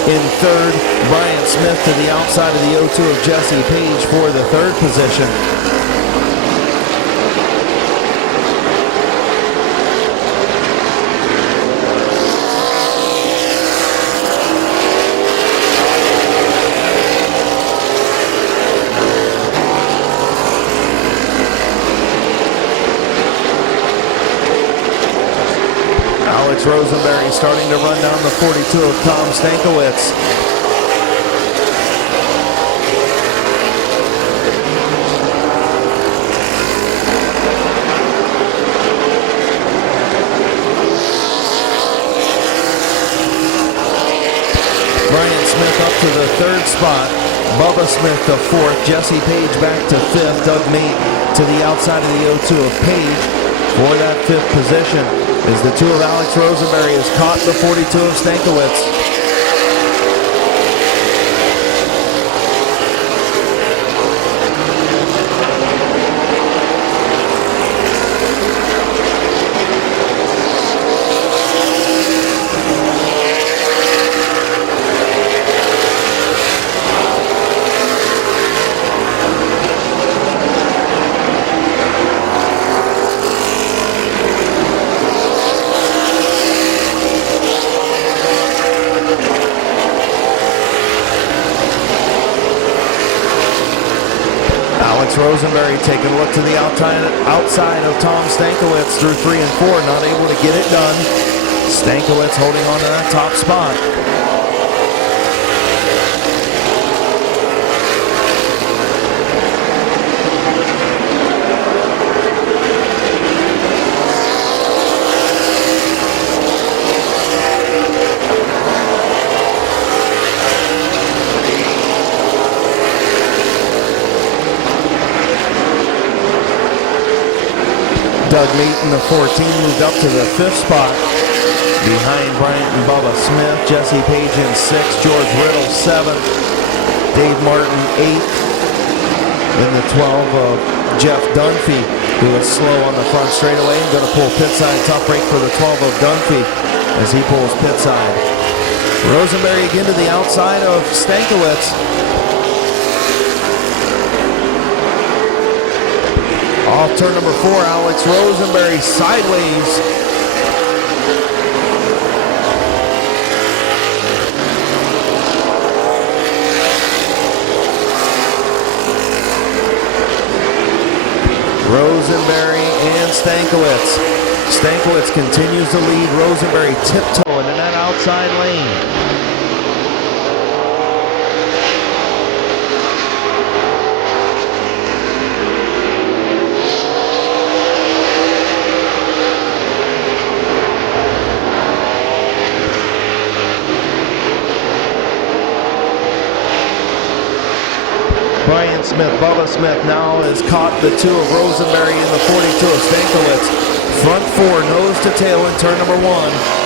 in 3rd, Bryant Smith to the outside of the 0-2 of Jesse Page for the 3rd position. Rosenberry starting to run down the 42 of Tom Stankiewicz. Brian Smith up to the 3rd spot. Bubba Smith to 4th. Jesse Page back to 5th. Doug Mate to the outside of the 0-2 of Page for that 5th position. As the 2 of Alex Rosenberry has caught the 42 of Stankiewicz. Rosenberry taking a look to the outside of Tom Stankiewicz through 3 and 4, not able to get it done. Stankiewicz holding on to that top spot. Doug Mate in the 14 moved up to the 5th spot. Behind Bryant and Bubba Smith, Jesse Page in 6th, George Riddle 7th, Dave Martin 8th. Then the 12 of Jeff Dunphy, who is slow on the front straightaway and going to pull pit side. Tough break for the 12 of Dunphy as he pulls pit side. Rosenberry again to the outside of Stankiewicz. Off turn number 4, Alex Rosenberry sideways. Rosenberry and Stankiewicz. Stankiewicz continues to lead. Rosenberry tiptoeing in that outside lane. Brian Smith, Bubba Smith now has caught the two of Rosenberry in the 42 of Stankiewicz. Front four, nose to tail in turn number one.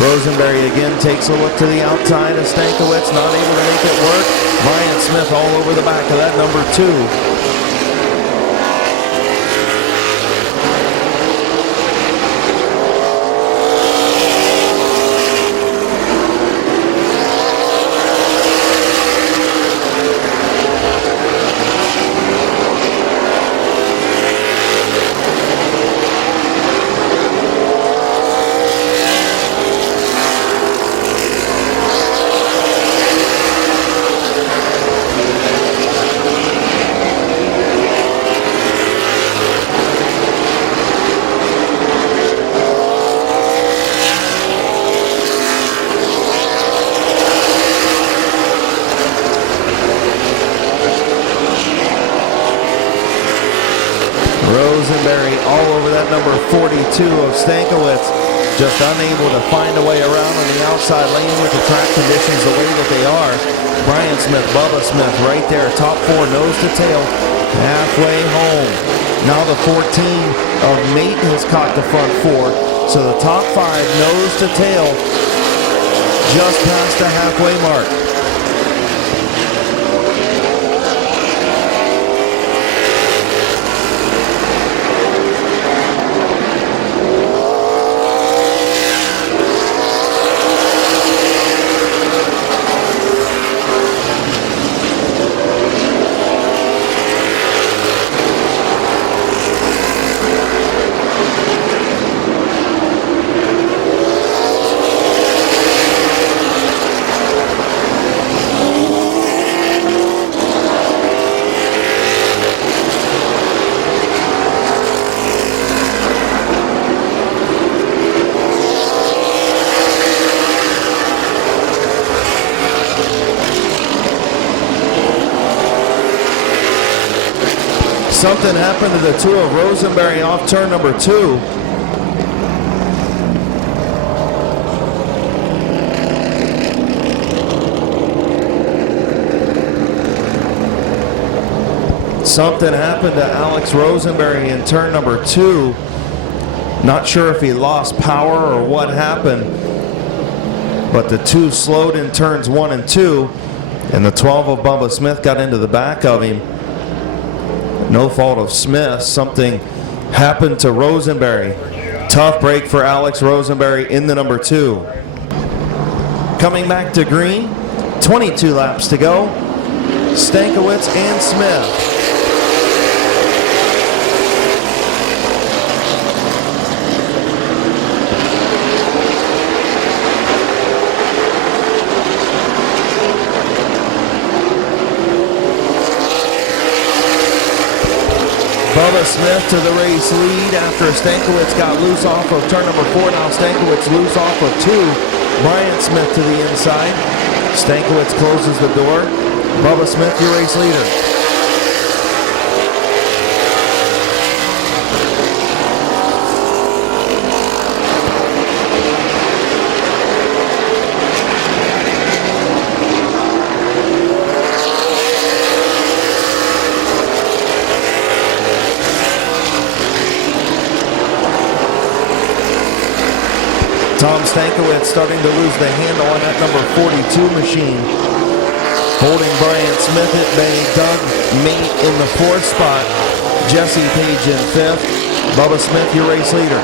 Rosenberry again takes a look to the outside of Stankiewicz, not able to make it work. Brian Smith all over the back of that number two. Rosenberry all over that number 42 of Stankiewicz, just unable to find a way around on the outside lane with the track conditions the way that they are. Brian Smith, Bubba Smith right there, top four, nose to tail, halfway home. Now the 14 of Mayton has caught the front four, so the top five, nose to tail, just past the halfway mark. Something happened to the two of Rosenberry off turn number two. Something happened to Alex Rosenberry in turn number two. Not sure if he lost power or what happened, but the two slowed in turns 1 and 2, and the 12 of Bubba Smith got into the back of him. No fault of Smith. Something happened to Rosenberry. Tough break for Alex Rosenberry in the number 2. Coming back to green, 22 laps to go. Stankiewicz and Smith. Bubba Smith to the race lead after Stankiewicz got loose off of turn number 4. Now Stankiewicz loose off of 2. Brian Smith to the inside. Stankiewicz closes the door. Bubba Smith, your race leader. Tom Stankiewicz starting to lose the handle on that number 42 machine. Holding Brian Smith at bay, Doug Mate in the 4th spot, Jesse Page in 5th. Bubba Smith, your race leader.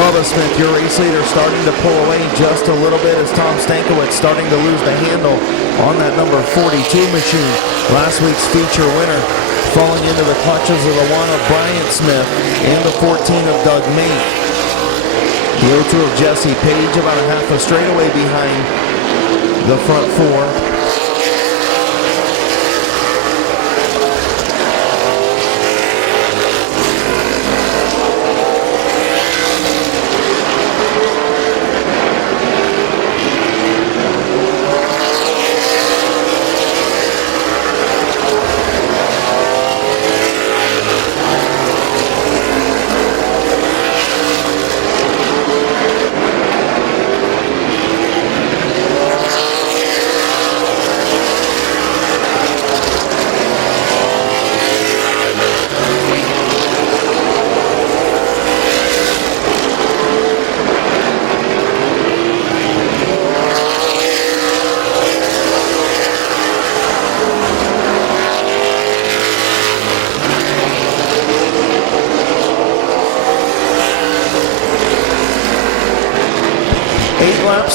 Bubba Smith, your race leader, starting to pull away just a little bit as Tom Stankiewicz starting to lose the handle on that number 42 machine. Last week's feature winner falling into the clutches of the 1 of Brian Smith and the 14 of Doug Mate. The 02 of Jesse Page about a half a straightaway behind the front 4.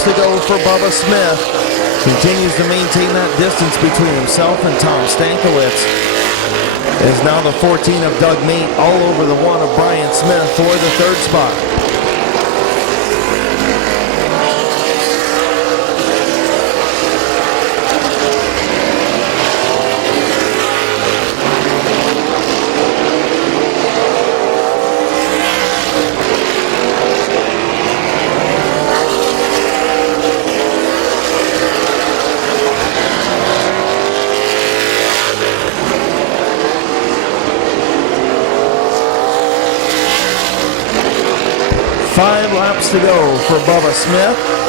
To go for Bubba Smith. Continues to maintain that distance between himself and Tom Stankiewicz. As now the 14 of Doug Mate all over the 1 of Brian Smith for the 3rd spot. Five laps to go for Bubba Smith.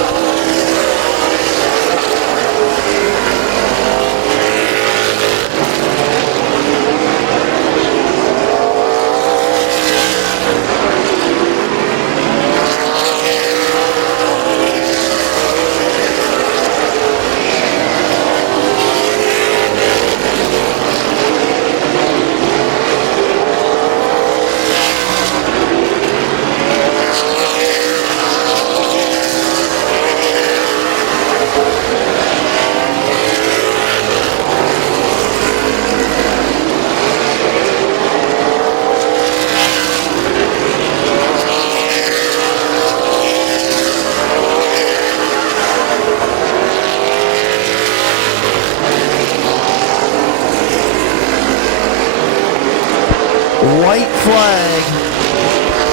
White flag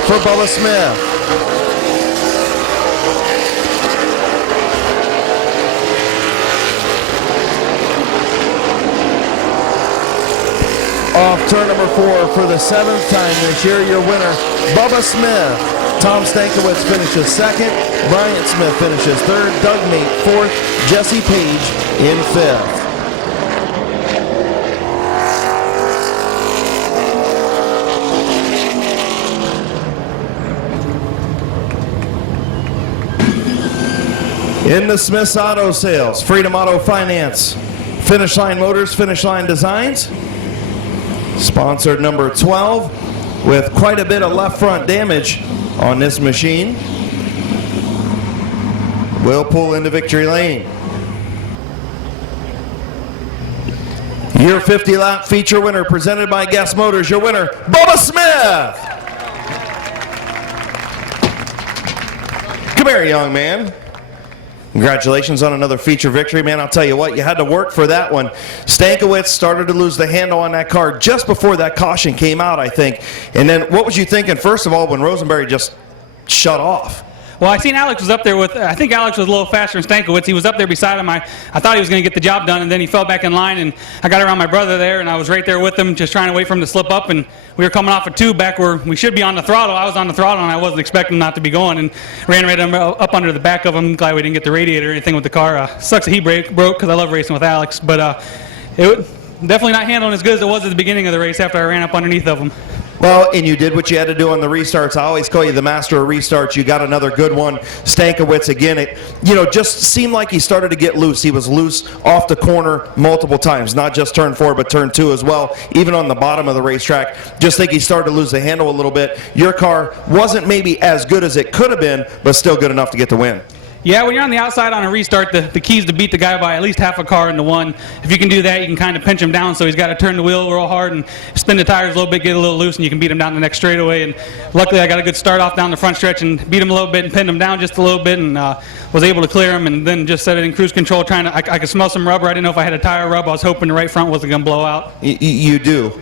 for Bubba Smith. Off turn number 4 for the 7th time this year, your winner, Bubba Smith. Tom Stankiewicz finishes 2nd, Brian Smith finishes 3rd, Doug Mate 4th, Jesse Page in 5th. In the Smith's Auto Sales, Freedom Auto Finance, Finish Line Motors, Finish Line Designs, sponsored number 12, with quite a bit of left front damage on this machine. We'll pull into victory lane. Your 50-lap feature winner presented by Guest Motors. Your winner, Bubba Smith. Come here, young man. Congratulations on another feature victory, man. I'll tell you what, you had to work for that one. Stankiewicz started to lose the handle on that car just before that caution came out, I think. And then what was you thinking, first of all, when Rosenberry just shut off? Well, I seen Alex was up there with, I think Alex was a little faster than Stankiewicz. He was up there beside him. I thought he was going to get the job done, and then he fell back in line, and I got around my brother there, and I was right there with him, just trying to wait for him to slip up, and we were coming off a tube back where we should be on the throttle. I was on the throttle, and I wasn't expecting not to be going, and ran right up under the back of him. Glad we didn't get the radiator or anything with the car. Sucks that he broke, because I love racing with Alex, but it definitely not handling as good as it was at the beginning of the race after I ran up underneath of him. Well, and you did what you had to do on the restarts. I always call you the master of restarts. You got another good one. Stankiewicz, again, it just seemed like he started to get loose. He was loose off the corner multiple times, not just turn 4, but turn 2 as well, even on the bottom of the racetrack. Just think he started to lose the handle a little bit. Your car wasn't maybe as good as it could have been, but still good enough to get the win. Yeah, when you're on the outside on a restart, the key is to beat the guy by at least half a car into one. If you can do that, you can kind of pinch him down, so he's got to turn the wheel real hard and spin the tires a little bit, get a little loose, and you can beat him down the next straightaway. And luckily, I got a good start off down the front stretch and beat him a little bit and pinned him down just a little bit, and was able to clear him, and then just set it in cruise control. I could smell some rubber. I didn't know if I had a tire rub. I was hoping the right front wasn't going to blow out. You do?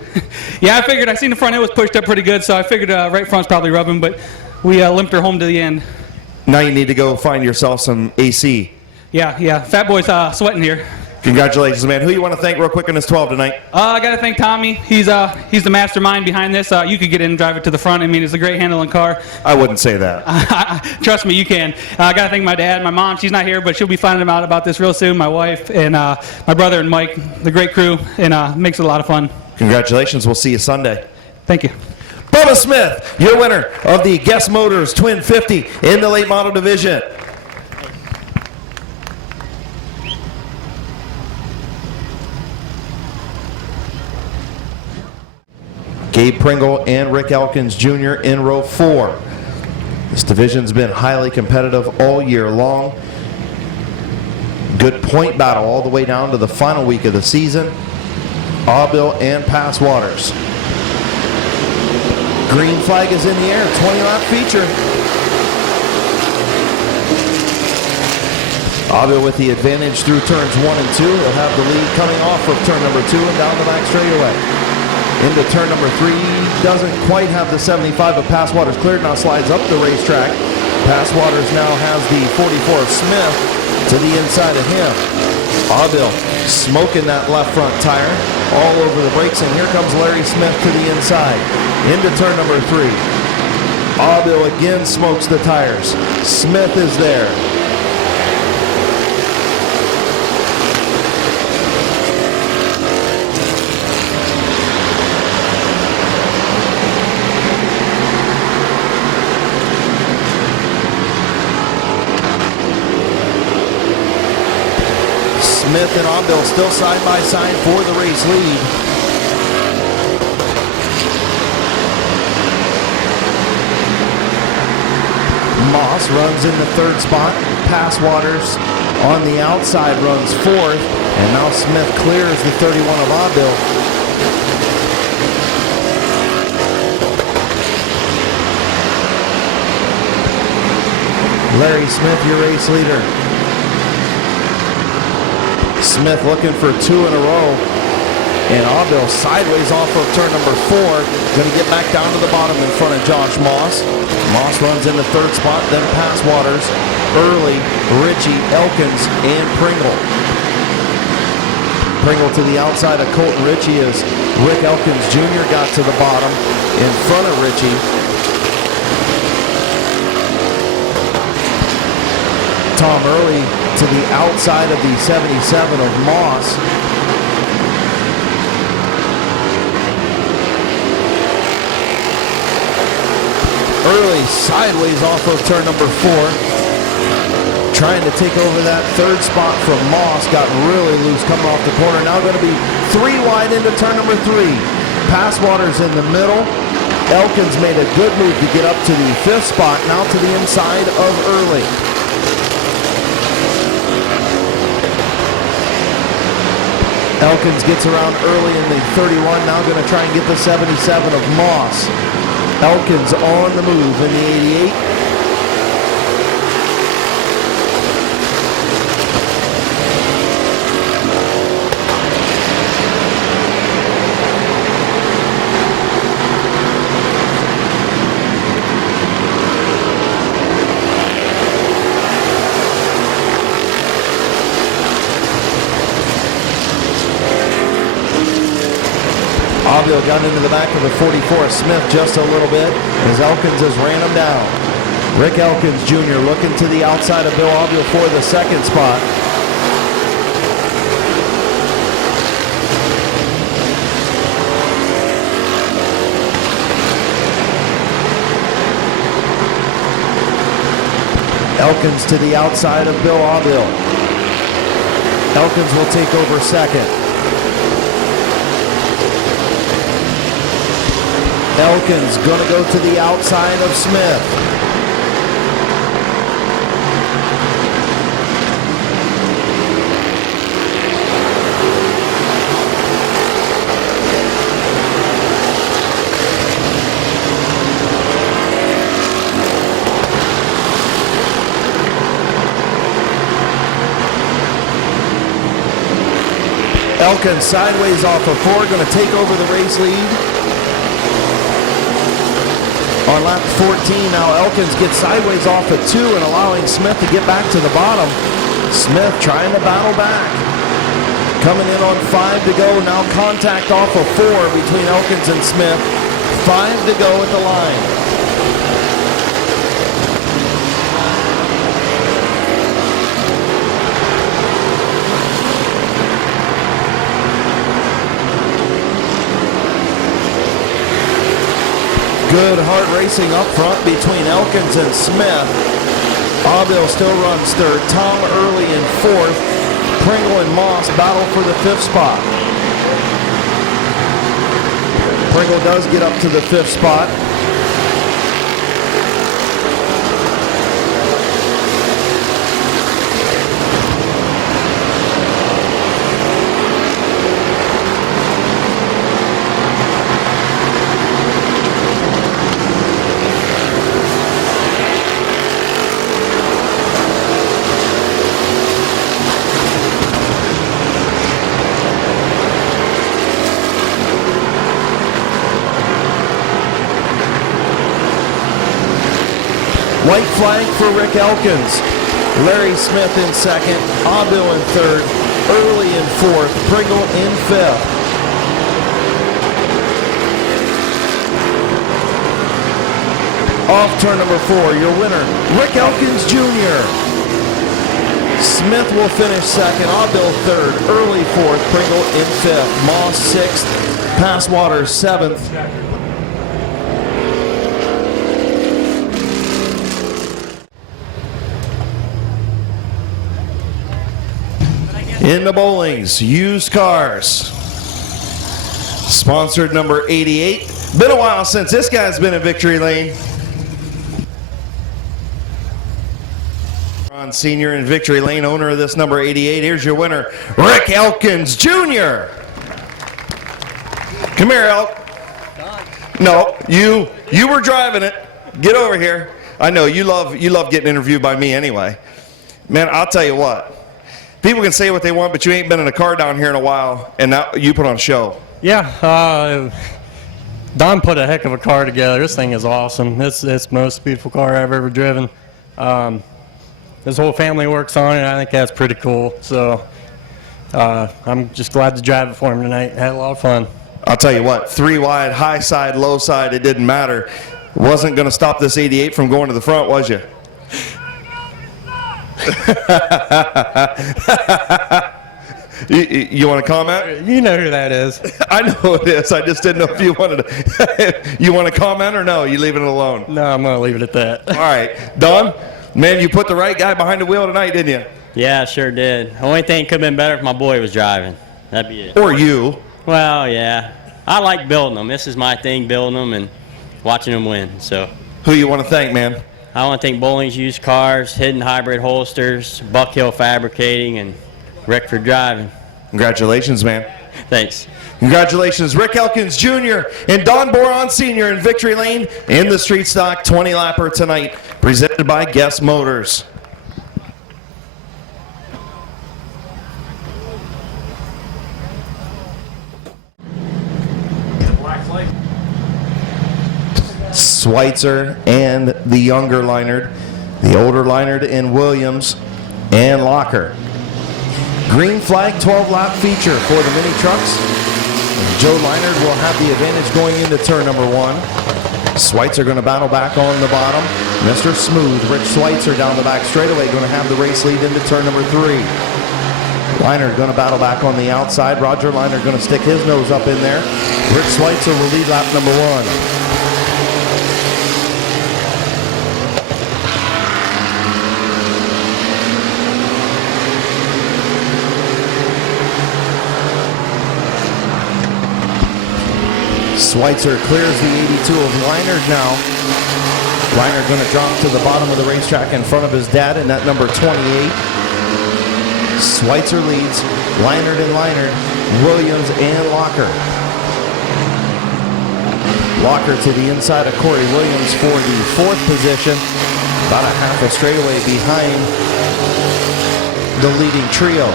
Yeah, I figured. I seen the front end was pushed up pretty good, so I figured right front's probably rubbing, but we limped her home to the end. Now you need to go find yourself some AC. Yeah. Fat boy's sweating here. Congratulations, man. Who you want to thank real quick in this 12 tonight? I got to thank Tommy. He's the mastermind behind this. You could get in and drive it to the front. I mean, it's a great handling car. I wouldn't say that. Trust me, you can. I got to thank my dad, my mom. She's not here, but she'll be finding out about this real soon. My wife and my brother and Mike, the great crew, and makes it a lot of fun. Congratulations. We'll see you Sunday. Thank you. Bubba Smith, your winner of the Guest Motors Twin 50 in the late model division. Gabe Pringle and Rick Elkins Jr. in row 4. This division's been highly competitive all year long. Good point battle all the way down to the final week of the season. Aubil and Pass Waters. Green flag is in the air, 20-lap feature. Aubil with the advantage through turns 1 and 2. He'll have the lead coming off of turn number 2 and down the back straightaway. Into turn number 3, doesn't quite have the 75, but Pass Waters cleared, now slides up the racetrack. Pass Waters now has the 44 of Smith to the inside of him. Aubil smoking that left front tire all over the brakes, and here comes Larry Smith to the inside. Into turn number 3. Aubil again smokes the tires. Smith is there. Smith and Aubil still side by side for the race lead. Moss runs in the 3rd spot. Pass Waters on the outside runs 4th. And now Smith clears the 31 of Aubil. Larry Smith, your race leader. Smith looking for 2 in a row. And Aubil sideways off of turn number 4. Going to get back down to the bottom in front of Josh Moss. Moss runs in the 3rd spot, then Pass Waters, Early, Ritchie, Elkins, and Pringle. Pringle to the outside of Colton Ritchie as Rick Elkins Jr. got to the bottom in front of Ritchie. Tom Early to the outside of the 77 of Moss. Early sideways off of turn number 4. Trying to take over that 3rd spot from Moss. Got really loose coming off the corner. Now going to be 3 wide into turn number 3. Pass Waters in the middle. Elkins made a good move to get up to the 5th spot. Now to the inside of Early. Elkins gets around early in the 31, now going to try and get the 77 of Moss. Elkins on the move in the 88. Avio got into the back of the 44 Smith just a little bit as Elkins has ran him down. Rick Elkins Jr. looking to the outside of Bill Avio for the second spot. Elkins to the outside of Bill Avio. Elkins will take over second. Elkins going to go to the outside of Smith. Elkins sideways off of 4, going to take over the race lead. On lap 14, now Elkins gets sideways off at 2 and allowing Smith to get back to the bottom. Smith trying to battle back. Coming in on 5 to go, now contact off of 4 between Elkins and Smith. 5 to go at the line. Good hard racing up front between Elkins and Smith. Avil still runs third. Tom early in fourth. Pringle and Moss battle for the 5th spot. Pringle does get up to the 5th spot. White flag for Rick Elkins. Larry Smith in second. Avil in third. Early in fourth. Pringle in 5th. Off turn number 4, your winner, Rick Elkins Jr. Smith will finish second. Avil third. Early fourth. Pringle in 5th. Moss 6th. Passwater 7th. In the Bowlings, used cars. Sponsored number 88. Been a while since this guy's been in victory lane. Ron Sr. in victory lane, owner of this number 88. Here's your winner, Rick Elkins Jr. Come here, Elk. No, you were driving it. Get over here. I know you love getting interviewed by me anyway. Man, I'll tell you what. People can say what they want, but you ain't been in a car down here in a while, and now you put on a show. Yeah, Don put a heck of a car together. This thing is awesome. It's the most beautiful car I've ever driven. His whole family works on it. I think that's pretty cool. So I'm just glad to drive it for him tonight. Had a lot of fun. I'll tell you what, 3 wide, high side, low side, it didn't matter. Wasn't going to stop this 88 from going to the front, was you? You want to comment? You know who that is. I know who it is. I just didn't know if you wanted to. You want to comment or no? You leaving it alone? No, I'm going to leave it at that. All right. Don, man, you put the right guy behind the wheel tonight, didn't you? Yeah, sure did. The only thing could have been better if my boy was driving. That'd be it. Or you. Well, yeah. I like building them. This is my thing, building them and watching them win. So. Who you want to thank, man? I want to thank Bowling's Used Cars, Hidden Hybrid Holsters, Buck Hill Fabricating, and Rick for driving. Congratulations, man. Thanks. Congratulations, Rick Elkins Jr. and Don Boron Sr. in Victory Lane in the Street Stock 20-lapper tonight, presented by Guess Motors. Schweitzer and the younger Leinard, the older Leinard and Williams and Locker. Green flag 12-lap feature for the mini trucks. Joe Leinard will have the advantage going into turn number 1. Schweitzer going to battle back on the bottom. Mr. Smooth, Rich Schweitzer down the back straightaway, going to have the race lead into turn number 3. Leinard going to battle back on the outside. Roger Leinard going to stick his nose up in there. Rich Schweitzer will lead lap number 1. Schweitzer clears the 82 of Leinard now. Leinard going to drop to the bottom of the racetrack in front of his dad in that number 28. Schweitzer leads. Leinard and Leinard, Williams and Locker. Locker to the inside of Corey Williams for the 4th position. About a half a straightaway behind the leading trio.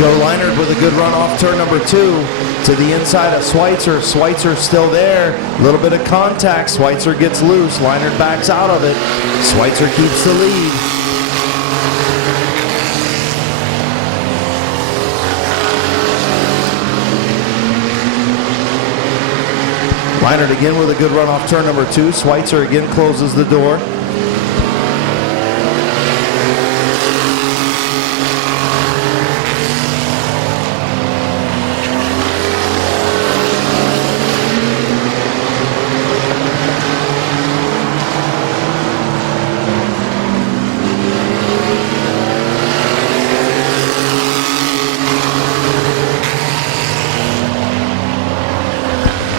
Joe Leinard with a good run off turn number 2 to the inside of Schweitzer. Schweitzer still there. A little bit of contact. Schweitzer gets loose. Leinard backs out of it. Schweitzer keeps the lead. Leinard again with a good run off turn number 2. Schweitzer again closes the door.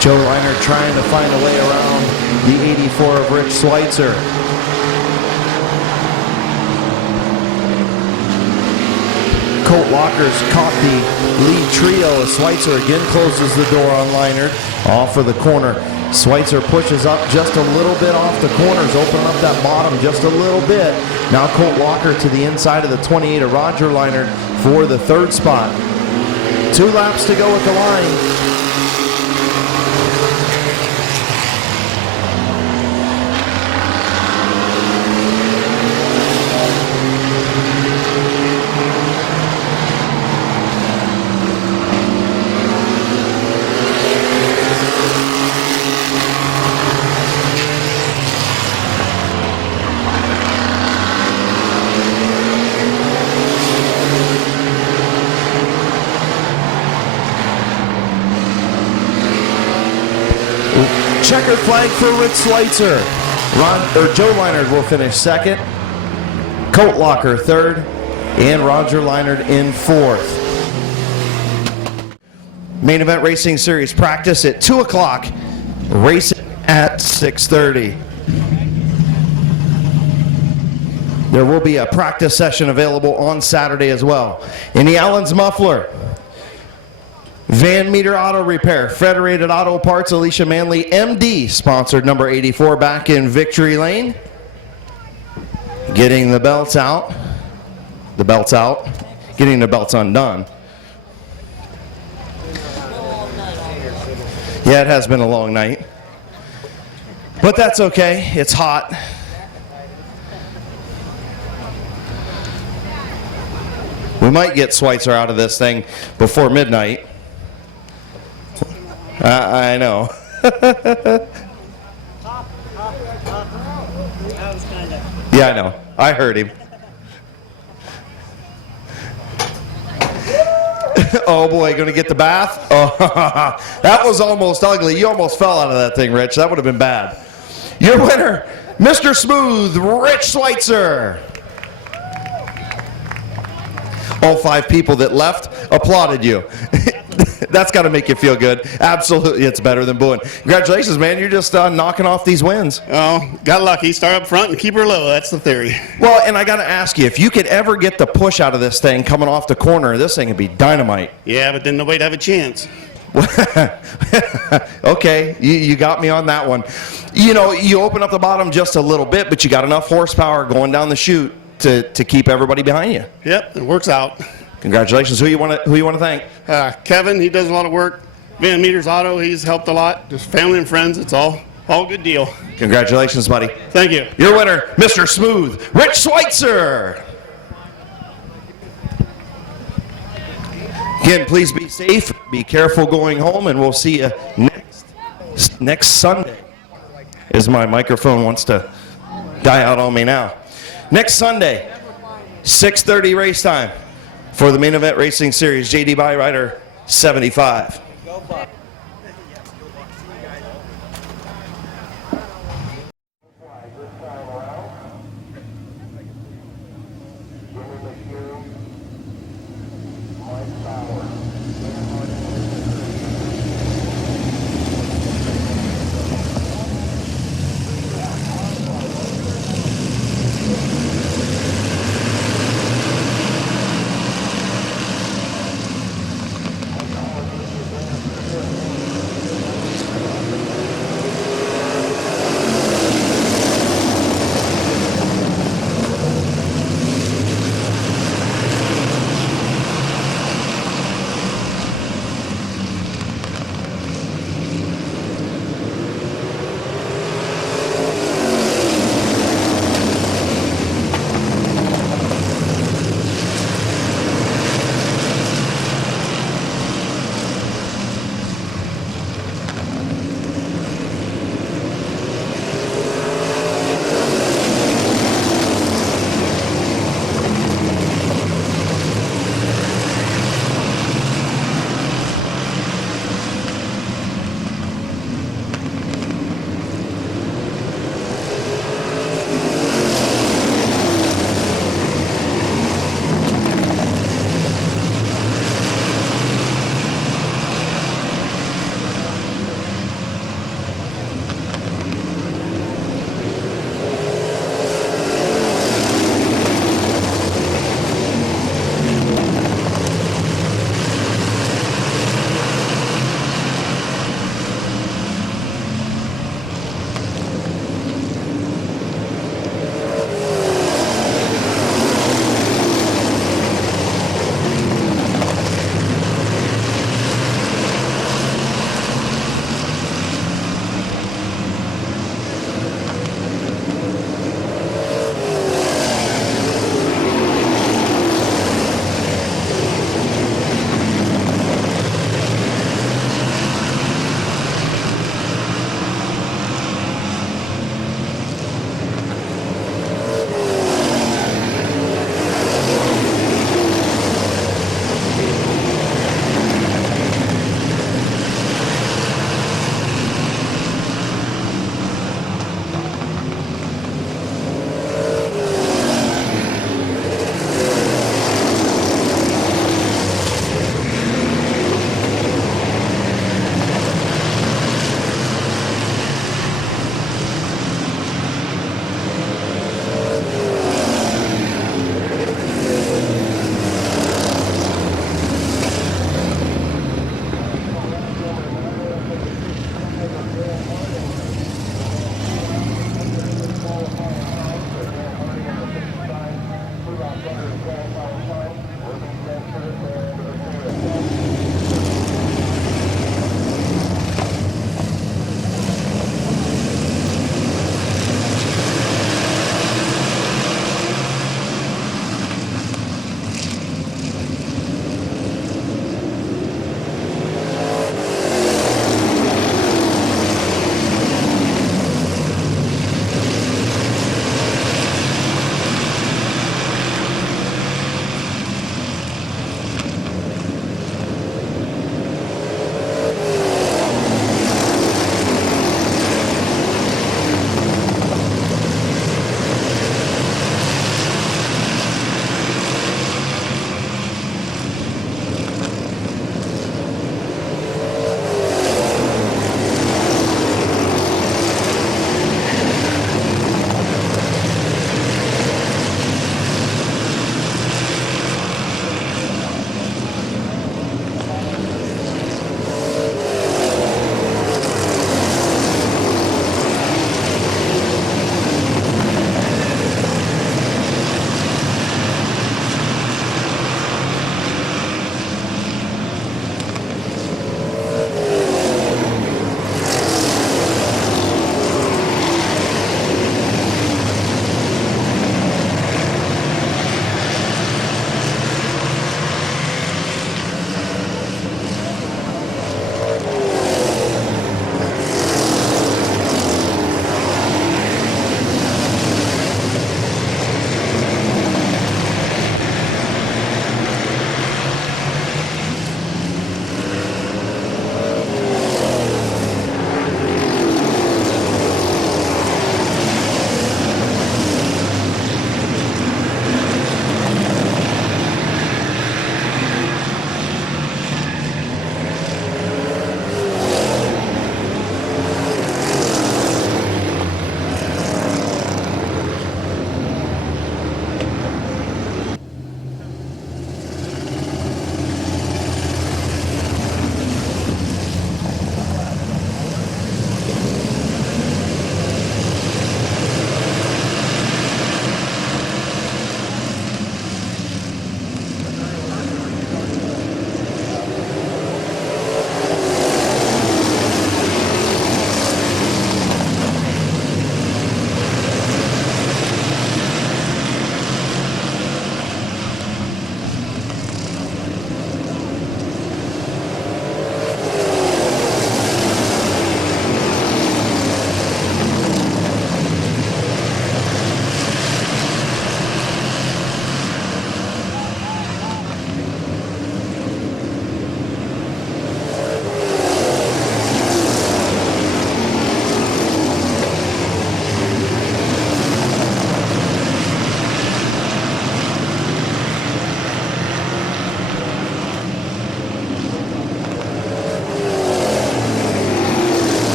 Joe Leinard trying to find a way around the 84 of Rich Schweitzer. Colt Locker's caught the lead trio as Schweitzer again closes the door on Leinard. Off of the corner. Schweitzer pushes up just a little bit off the corners, opening up that bottom just a little bit. Now Colt Locker to the inside of the 28 of Roger Leinard for the 3rd spot. 2 laps to go at the line. Checkered flag for Rich Schweitzer. Joe Leinard will finish 2nd. Colt Locker 3rd. And Roger Leinard in 4th. Main event racing series practice at 2 o'clock. Racing at 6:30. There will be a practice session available on Saturday as well. In the Allen's Muffler, Van Meter Auto Repair, Federated Auto Parts, Alicia Manley, MD, sponsored number 84 back in Victory Lane. Getting the belts out. Getting the belts undone. Yeah, it has been a long night. But that's okay. It's hot. We might get Schweitzer out of this thing before midnight. I know. Yeah, I know. I heard him. Oh boy, going to get the bath? Oh, that was almost ugly. You almost fell out of that thing, Rich. That would have been bad. Your winner, Mr. Smooth, Rich Schweitzer. All 5 people that left applauded you. That's got to make you feel good. Absolutely, it's better than booing. Congratulations, man. You're just knocking off these wins. Oh, got lucky. Start up front and keep her low. That's the theory. Well, and I got to ask you, if you could ever get the push out of this thing coming off the corner, this thing would be dynamite. Yeah, but then nobody'd have a chance. Okay, you got me on that one. You know, you open up the bottom just a little bit, but you got enough horsepower going down the chute to keep everybody behind you. Yep, it works out. Congratulations. Who you want to thank? Kevin, he does a lot of work. Van Meters Auto, he's helped a lot. Just family and friends, it's all good deal. Congratulations, buddy. Thank you. Your winner, Mr. Smooth, Rich Schweitzer. Again, please be safe, be careful going home, and we'll see you next Sunday. As my microphone wants to die out on me now. Next Sunday, 6:30 race time for the main event racing series, JD Byrider 75.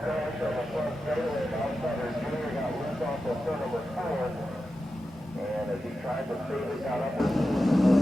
crash on the front straightaway of outsider Junior got loose off of turn number 4. And as he tried to save it, got up